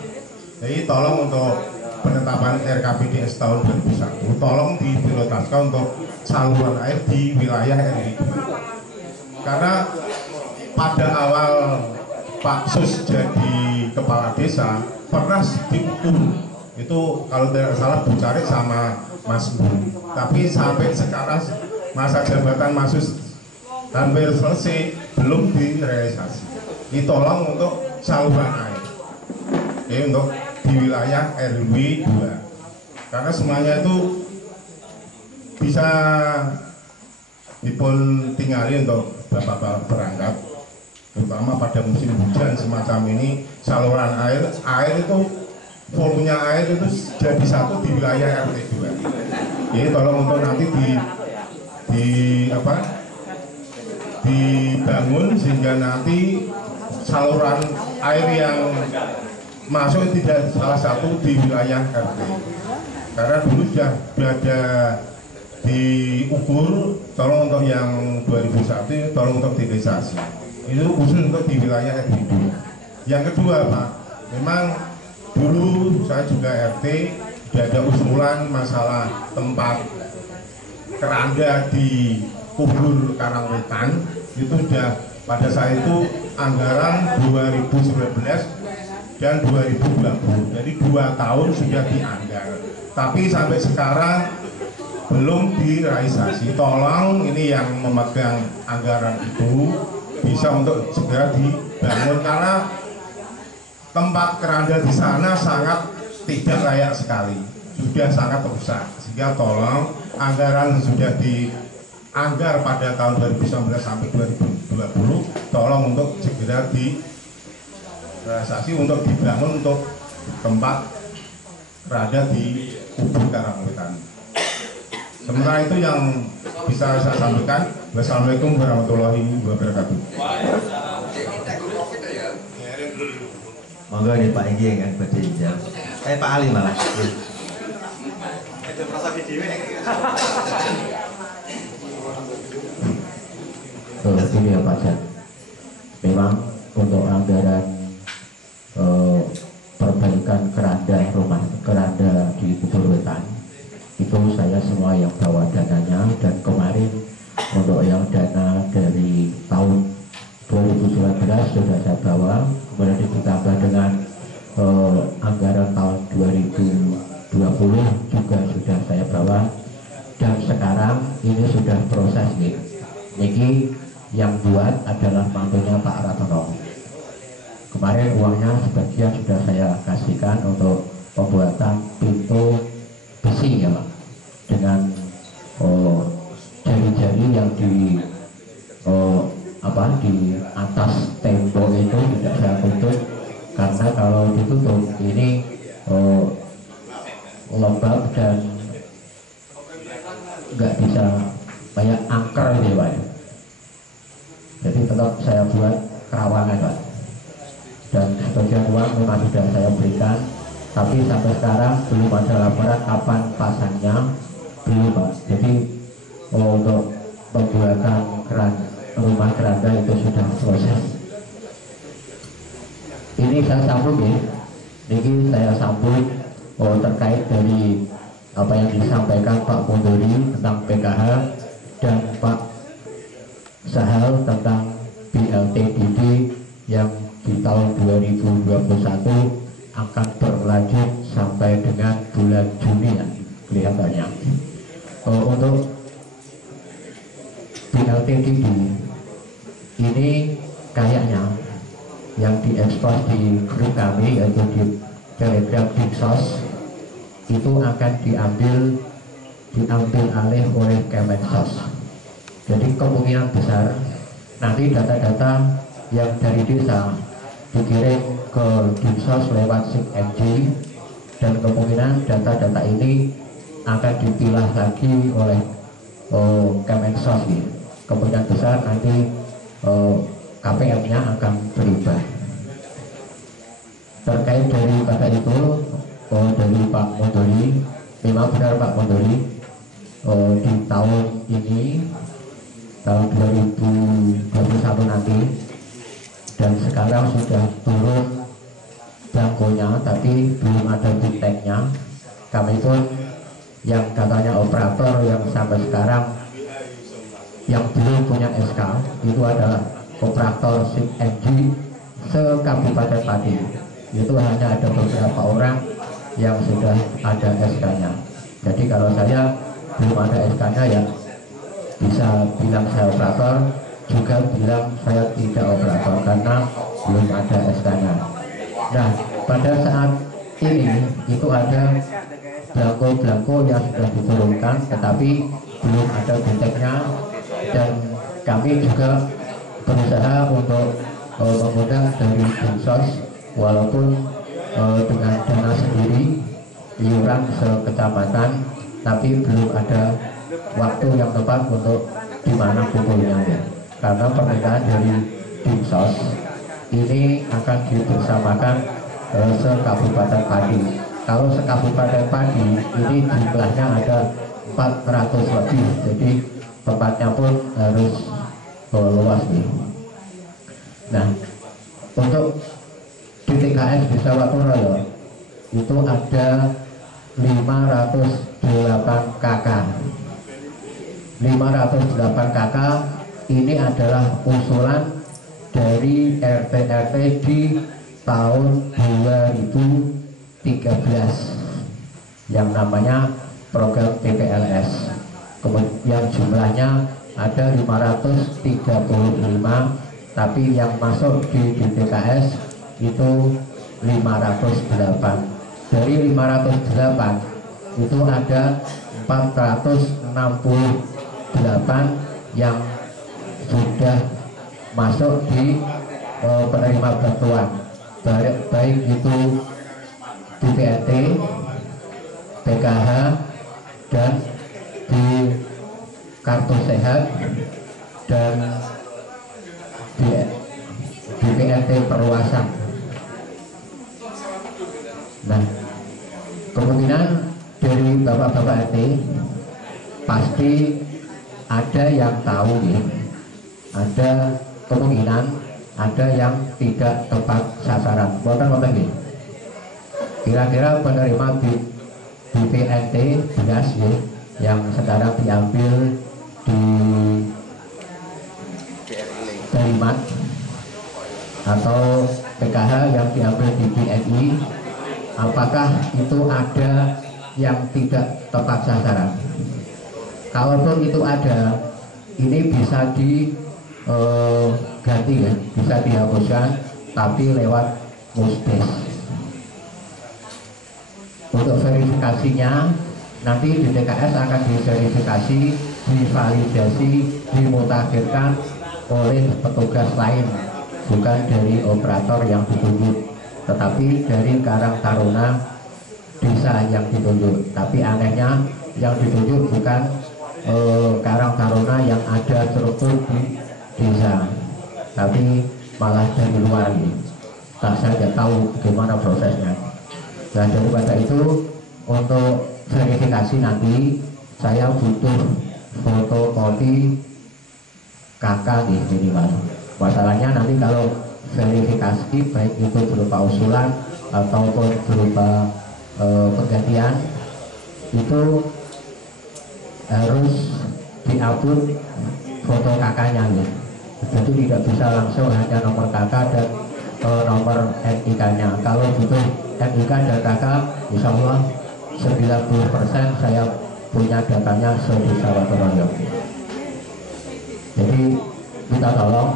Jadi tolong untuk penetapan RKPDS tahun 2001 tolong diprioritaskan untuk saluran air di wilayah RW 2. Karena pada awal Pak Sus jadi kepala desa pernah diukur itu kalau tidak salah Bu Carik sama Mas Bu, tapi sampai sekarang masa jabatan Mas Sus hampir selesai belum direalisasi. Ditolong untuk saluran air, oke, untuk di wilayah RW 2 karena semuanya itu bisa dipun tinggali untuk bapak-bapak berangkat, terutama pada musim hujan semacam ini. Saluran air itu volumenya air itu jadi satu di wilayah RT 2. Jadi tolong untuk nanti dibangun sehingga nanti saluran air yang masuk tidak salah satu di wilayah RT. Karena dulu sudah ada diukur, tolong untuk yang 2001 tolong untuk direalisasi. Itu khusus untuk di wilayah RT 2. Yang kedua Pak, memang dulu saya juga RT sudah ada usulan masalah tempat keranda di kubur Karangwetan. Itu sudah pada saat itu anggaran 2019 dan 2020, jadi 2 tahun sudah dianggar, tapi sampai sekarang belum direalisasi. Tolong ini yang memegang anggaran itu bisa untuk segera dibangun karena tempat keranda di sana sangat tidak layak sekali, sudah sangat rusak. Sehingga tolong anggaran sudah dianggar pada tahun 2019 sampai 2020, tolong untuk segera direalisasi untuk dibangun untuk tempat keranda di kubur Karangwetan. Sementara itu yang bisa saya sampaikan. Wassalamualaikum warahmatullahi wabarakatuh. Monggo nih Pak Egi yang badhe ijab. Pak Ali malah. Itu merasa video ini ya Pak Jan. Memang untuk anggaran perbaikan keranda di kubur Wetan itu saya semua yang bawa dananya, dan kemarin untuk yang dana dari tahun 2019 sudah saya bawa, kemudian ditambah dengan anggaran tahun 2020 juga sudah saya bawa, dan sekarang ini sudah proses nih. Niki yang buat adalah mantunya Pak Ratono. Kemarin uangnya sebagian sudah saya kasihkan untuk pembuatan pintu besi ya Pak, dengan jari-jari yang di di atas tembok itu tidak saya tutup, karena kalau ditutup ini lembab dan nggak bisa kayak angker gitu Pak. Jadi tetap saya buat kerawangan Pak. dan sebagian uang memang sudah saya berikan, tapi sampai sekarang belum ada laporan kapan pasangnya, belum Pak. Jadi untuk pembuatan rumah keranda itu sudah proses. Ini saya sambung ya, ini saya sambung terkait dari apa yang disampaikan Pak Mondori tentang PKH dan Pak Sahal tentang BLTDD yang di tahun 2021 akan berlanjut sampai dengan bulan Juni ya, kelihatannya. Untuk BLTDD ini kayaknya yang diekspos di grup kami yaitu di Telegram Dinsos itu akan diambil alih oleh Kemensos. Jadi kemungkinan besar nanti data-data yang dari desa dikirim ke Dinsos lewat SIG dan kemungkinan data-data ini akan dipilah lagi oleh Kemensos. Kemungkinan besar nanti KPM-nya akan berubah. Terkait daripada itu dari Pak Mondori, memang benar Pak Mondori, di tahun ini tahun 2021 nanti dan sekarang sudah turun bangkonya tapi belum ada bukteknya. Kami pun yang katanya operator yang sampai sekarang yang belum punya SK itu adalah operator SIG se-Kabupaten Pati. Itu hanya ada beberapa orang yang sudah ada SK-nya. Jadi kalau saya belum ada SK-nya ya bisa bilang saya operator, juga bilang saya tidak operator karena belum ada SK-nya. Nah, pada saat ini itu ada belangko-belangko yang sudah diturunkan tetapi belum ada bukteknya, dan kami juga berusaha untuk mengundang dari Dinsos walaupun dengan dana sendiri iuran sekecamatan, tapi belum ada waktu yang tepat untuk dimana kumpulnya karena permintaan dari Dinsos ini akan dibersamakan se-Kabupaten Pati. Kalau se-Kabupaten Pati ini jumlahnya ada 400 lebih, jadi tempatnya pun harus luas nih. Nah, untuk di TKS di Sawatoro itu ada 508 KK. 508 KK ini adalah usulan dari RT-RT di tahun 2013 yang namanya program TPLS. Kemudian jumlahnya ada 535, tapi yang masuk di DTKS itu 508. Dari 508 itu ada 468 yang sudah masuk di penerima bantuan, baik itu BPNT, PKH, dan di kartu sehat dan BPNT perluasan. Nah, kemungkinan dari bapak-bapak RT pasti ada yang tahu ya, ada kemungkinan ada yang tidak tepat sasaran. Boten kira-kira penerima BPNT beras ya, yang sekarang diambil di Darimat atau PKH yang diambil di BNI, apakah itu ada yang tidak tepat sasaran? Kalaupun itu ada, ini bisa diganti ya, bisa dihapuskan, tapi lewat Musdes. Untuk verifikasinya nanti di TKS akan diverifikasi, divalidasi, dimutakhirkan oleh petugas lain, bukan dari operator yang ditunjuk, tetapi dari Karang Taruna desa yang ditunjuk. Tapi anehnya yang ditunjuk bukan Karang Taruna yang ada struktur di desa, tapi malah dari luar. saya nggak tahu gimana prosesnya. Nah daripada itu untuk verifikasi nanti saya butuh fotokopi KK di sini Mas. Masalahnya nanti kalau verifikasi baik itu berupa usulan ataupun berupa penggantian itu harus diupload foto KK-nya ya. Jadi tidak bisa langsung hanya nomor KK dan nomor NIK-nya. Kalau butuh NIK dan KK, insya Allah 90% saya punya datanya se-Desa Watoroyo. Jadi kita tolong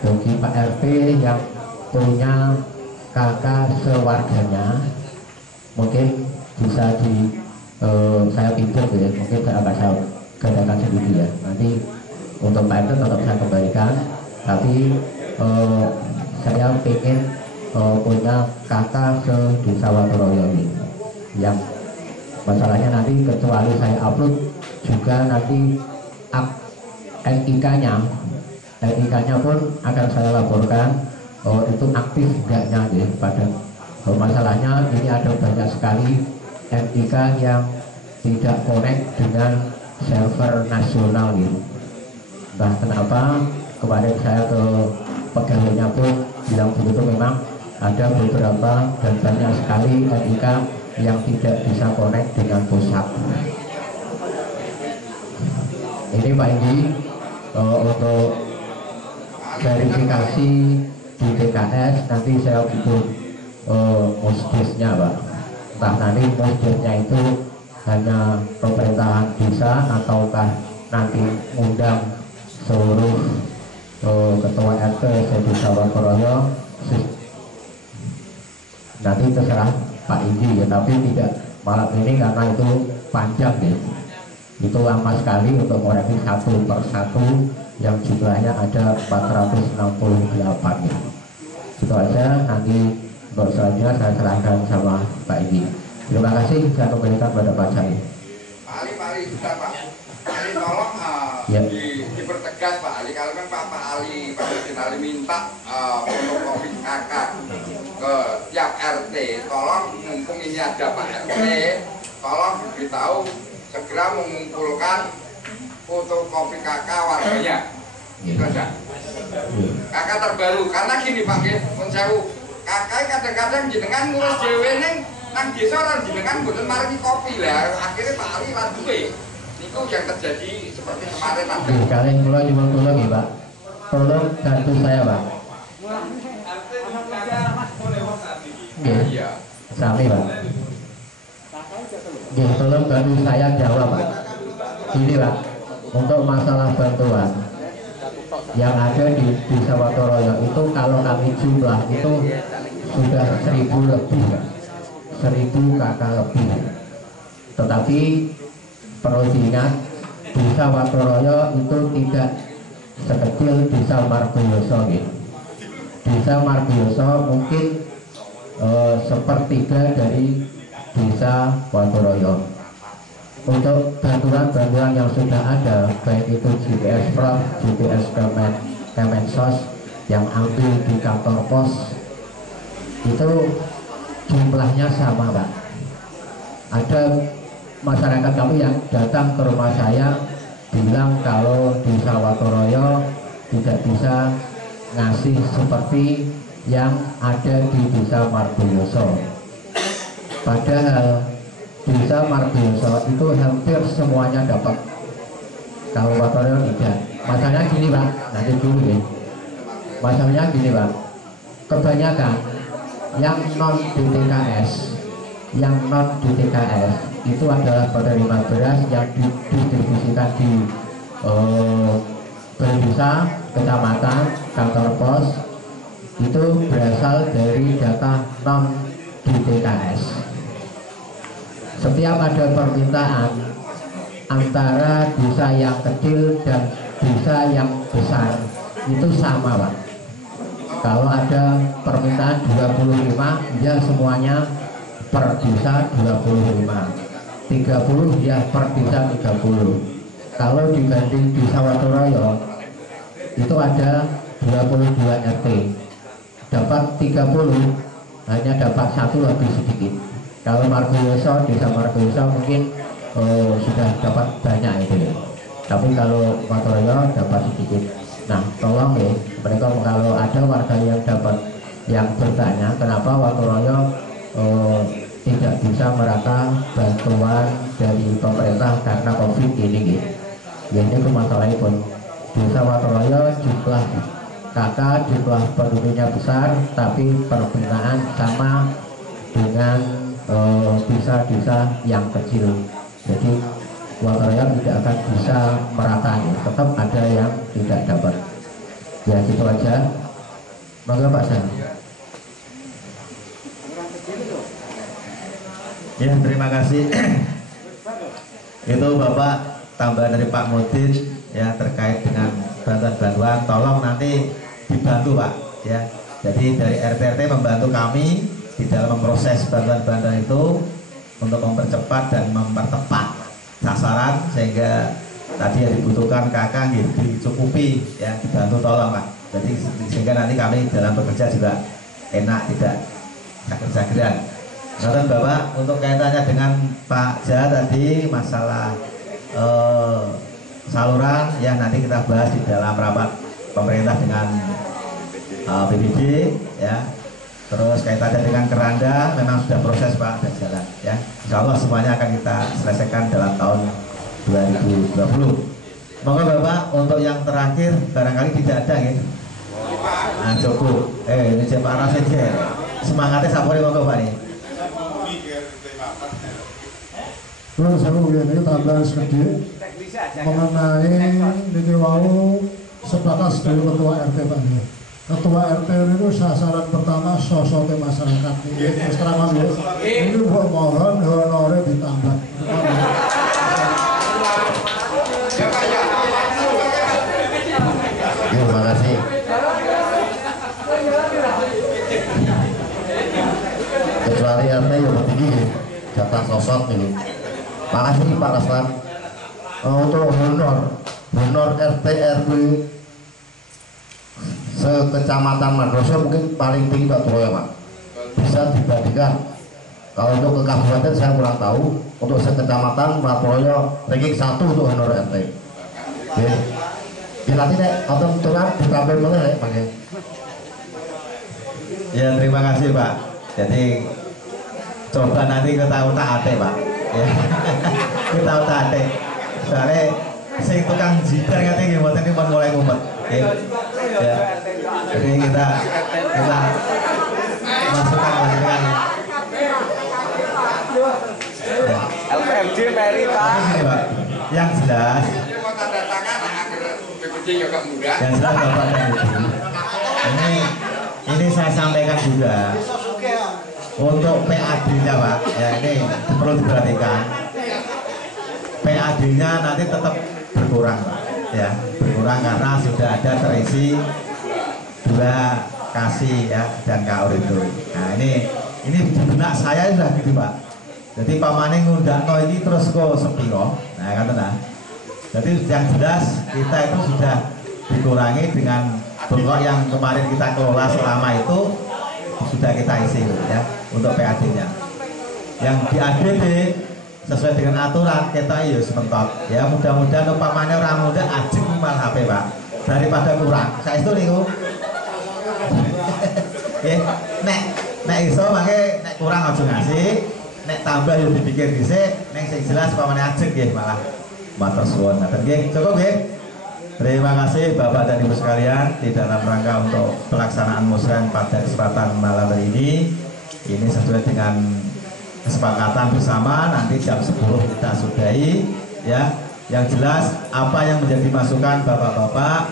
bagi Pak RT yang punya KK sewarganya, mungkin bisa saya pinjam ya, mungkin saya akan gandakan sendiri ya. Nanti untuk Pak RT tetap saya kembalikan, tapi saya ingin punya KK se-Desa Watoroyo ini. Yang masalahnya nanti kecuali saya upload juga nanti NIK-nya pun akan saya laporkan itu aktif enggaknya ya. Pada masalahnya ini ada banyak sekali NIK yang tidak connect dengan server nasional gitu. Nah kenapa kemarin saya ke pegawainya pun bilang begitu, memang ada beberapa dan banyak sekali NIK yang tidak bisa connect dengan pusat. Ini Pak Indi untuk verifikasi di DKS nanti saya butuh musdisnya Pak. Entah nanti musdisnya itu hanya pemerintahan desa ataukah nanti undang seluruh ketua RT se-Desa Watoroyo, nanti terserah Pak Indi ya, tapi tidak malam ini karena itu panjang ya. Itu lama sekali untuk koreksi satu per satu yang jumlahnya ada 468 ya. Itu aja, nanti untuk selanjutnya saya serahkan sama Pak Indi. Terima kasih, saya kembalikan pada Pak Cari. Pak Ali sudah Pak. Ali tolong ya. Dipertegas Pak Ali, kalau kan Pak Presiden Ali minta fotokopi KK ke tiap RT, tolong mumpung ini ada Pak RT, tolong diberitahu segera mengumpulkan fotokopi KK warganya. Itu aja. KK terbaru, karena gini Pak, KK kadang-kadang jenengan ngurus dhewe ning nang desa orang jenengan mboten maringi kopi lah, akhirnya Pak Ali ra duwe. Niku yang terjadi seperti kemarin tadi. Kalian mulai nyuwun tolong ya Pak. Tolong bantu saya Pak. Iya. Sami Pak. Tolong bantu saya jawab Pak. Ini Pak, untuk masalah bantuan yang ada di Desa Watoroyo itu kalau kami jumlah itu sudah 1000 lebih Pak. 1000 KK lebih. Tetapi perlu diingat, Desa Watoroyo itu tidak sekecil Desa Margoyoso gitu. Desa Margoyoso mungkin sepertiga dari Desa Watoroyo. Untuk bantuan-bantuan yang sudah ada, baik itu GPS Prof, GPS Kemensos yang ambil di kantor pos, itu jumlahnya sama Pak. Ada masyarakat kami yang datang ke rumah saya bilang kalau Desa Watoroyo tidak bisa ngasih seperti yang ada di Desa Margoyoso. Padahal Desa Margoyoso itu hampir semuanya dapat, kalau Watoroyo tidak. Masalahnya gini Pak, nanti dulu ya. Masalahnya gini Pak, kebanyakan yang non DTKS itu adalah penerima beras yang didistribusikan di desa, kecamatan, kantor pos, itu berasal dari data non DTKS. Setiap ada permintaan antara desa yang kecil dan desa yang besar itu sama Pak. Kalau ada permintaan 25, ya semuanya per desa 25, 30 ya per desa 30. Kalau dibanding Desa Watoroyo itu ada 22 RT. dapat 30 hanya dapat 1 lebih sedikit. Kalau Margoyoso, desa Margoyoso mungkin sudah dapat banyak itu ya. Tapi kalau Watoroyo dapat sedikit. Nah, tolong ya, mereka kalau ada warga yang dapat yang bertanya kenapa Watoroyo tidak bisa merata bantuan dari pemerintah karena COVID ini gitu. Ya ini masalahnya pun desa Watoroyo jumlah kakak, jumlah penduduknya besar, tapi permintaan sama dengan desa-desa yang kecil. Jadi Watoroyo tidak akan bisa merata, tetap ada yang tidak dapat. Ya gitu aja. Monggo Pak San. Ya, terima kasih. Itu Bapak tambahan dari Pak Mudin ya terkait dengan bantuan-bantuan. Tolong nanti dibantu Pak ya. Jadi dari RT membantu kami di dalam memproses bantuan-bantuan itu untuk mempercepat dan mempertepat sasaran sehingga tadi yang dibutuhkan kakak gitu dicukupi ya, dibantu tolong Pak. Jadi sehingga nanti kami dalam bekerja juga enak, tidak sakit-sakitan. Nah, Bapak, untuk kaitannya dengan Pak Ja tadi masalah saluran ya nanti kita bahas di dalam rapat pemerintah dengan BPD ya. Terus kaitannya dengan keranda memang sudah proses Pak dan jalan ya. Insya Allah semuanya akan kita selesaikan dalam tahun 2020. Monggo Bapak, untuk yang terakhir barangkali tidak ada gitu. Nah cukup. Ini Pak Rasid semangatnya sapori monggo Pak nih. Terus aku ini tambahan sedikit mengenai ini wau sebatas dari ketua RT Pak. Ketua RT itu sasaran pertama sosok masyarakat ini. Terang ini mohon honornya ditambah. Terima kasih. Kecuali RT yang tinggi jatah sosok ini. Makasih Pak Raslan. Untuk honor RT RW sekecamatan Margoyoso mungkin paling tinggi Pak Troya Pak. Bisa dibandingkan. Kalau untuk ke kabupaten saya kurang tahu. Untuk sekecamatan Margoyoso ranking 1 untuk honor RT. Oke. Nanti nek atau turun ditambah meneh Pak. Ya terima kasih Pak. Jadi coba nanti kita utak-atik Pak. Ya. Kita utak-atik. Soalnya sing tukang jibar katanya buat ini mulai ngumpet. Ya. Jadi kita masukkan dengan LPMD Mary Pak. Ini Pak. Yang jelas yang jelas Bapak dan Ibu, ini saya sampaikan juga untuk PAD-nya Pak, ya ini perlu diperhatikan. PAD-nya nanti tetap berkurang Pak, ya berkurang karena sudah ada terisi 2 kasih ya dan KAUR itu. Nah ini di benak saya sudah gitu Pak. Jadi pamane ngundakno ini terus kok sepi kok. Nah kata nah. Jadi yang jelas kita itu sudah dikurangi dengan bengkok yang kemarin kita kelola selama itu sudah kita isi ya untuk PAD-nya. Yang di ADD sesuai dengan aturan kita ya sementok ya, mudah-mudahan umpamanya orang muda ajik mal HP Pak daripada kurang. Saya itu niku. Nek iso mangke nek kurang aja ngasih, nek tambah yo dipikir dhisik, nek sing jelas umpamanya ajik nggih malah matur suwun. Nggih, cukup nggih. Terima kasih Bapak dan Ibu sekalian di dalam rangka untuk pelaksanaan musren pada kesempatan malam hari ini. Ini sesuai dengan kesepakatan bersama nanti jam 10 kita sudahi ya. Yang jelas apa yang menjadi masukan Bapak-bapak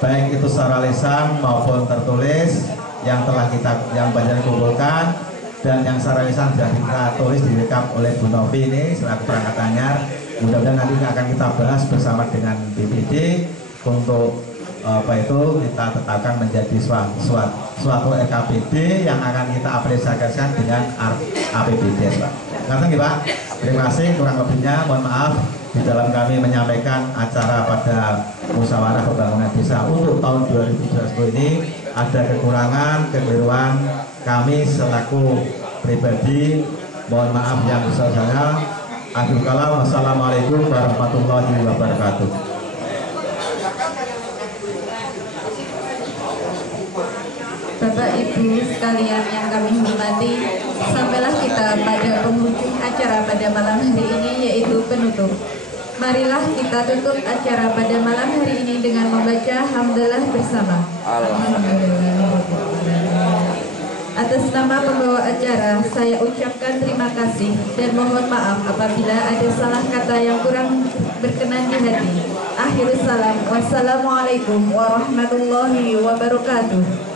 baik itu secara lisan maupun tertulis yang telah yang banyak kumpulkan dan yang secara lisan sudah kita tulis direkam oleh Bu Novi ini selaku perangkat anyar. Mudah-mudahan nanti akan kita bahas bersama dengan BPD untuk kita tetapkan menjadi suatu RKPD yang akan kita apresiasikan dengan APBD Pak. Ngaten nggih Pak. Terima kasih, kurang lebihnya mohon maaf di dalam kami menyampaikan acara pada musyawarah pembangunan desa untuk tahun 2021 ini ada kekurangan, kekeliruan kami selaku pribadi, mohon maaf yang besar-besarnya. Akhirul kalam, wassalamualaikum warahmatullahi wabarakatuh. Bapak Ibu sekalian yang kami hormati, sampailah kita pada penghujung acara pada malam hari ini, yaitu penutup. Marilah kita tutup acara pada malam hari ini dengan membaca hamdalah bersama. Atas nama pembawa acara, saya ucapkan terima kasih dan mohon maaf apabila ada salah kata yang kurang berkenan di hati. Akhirus salam, wassalamualaikum warahmatullahi wabarakatuh.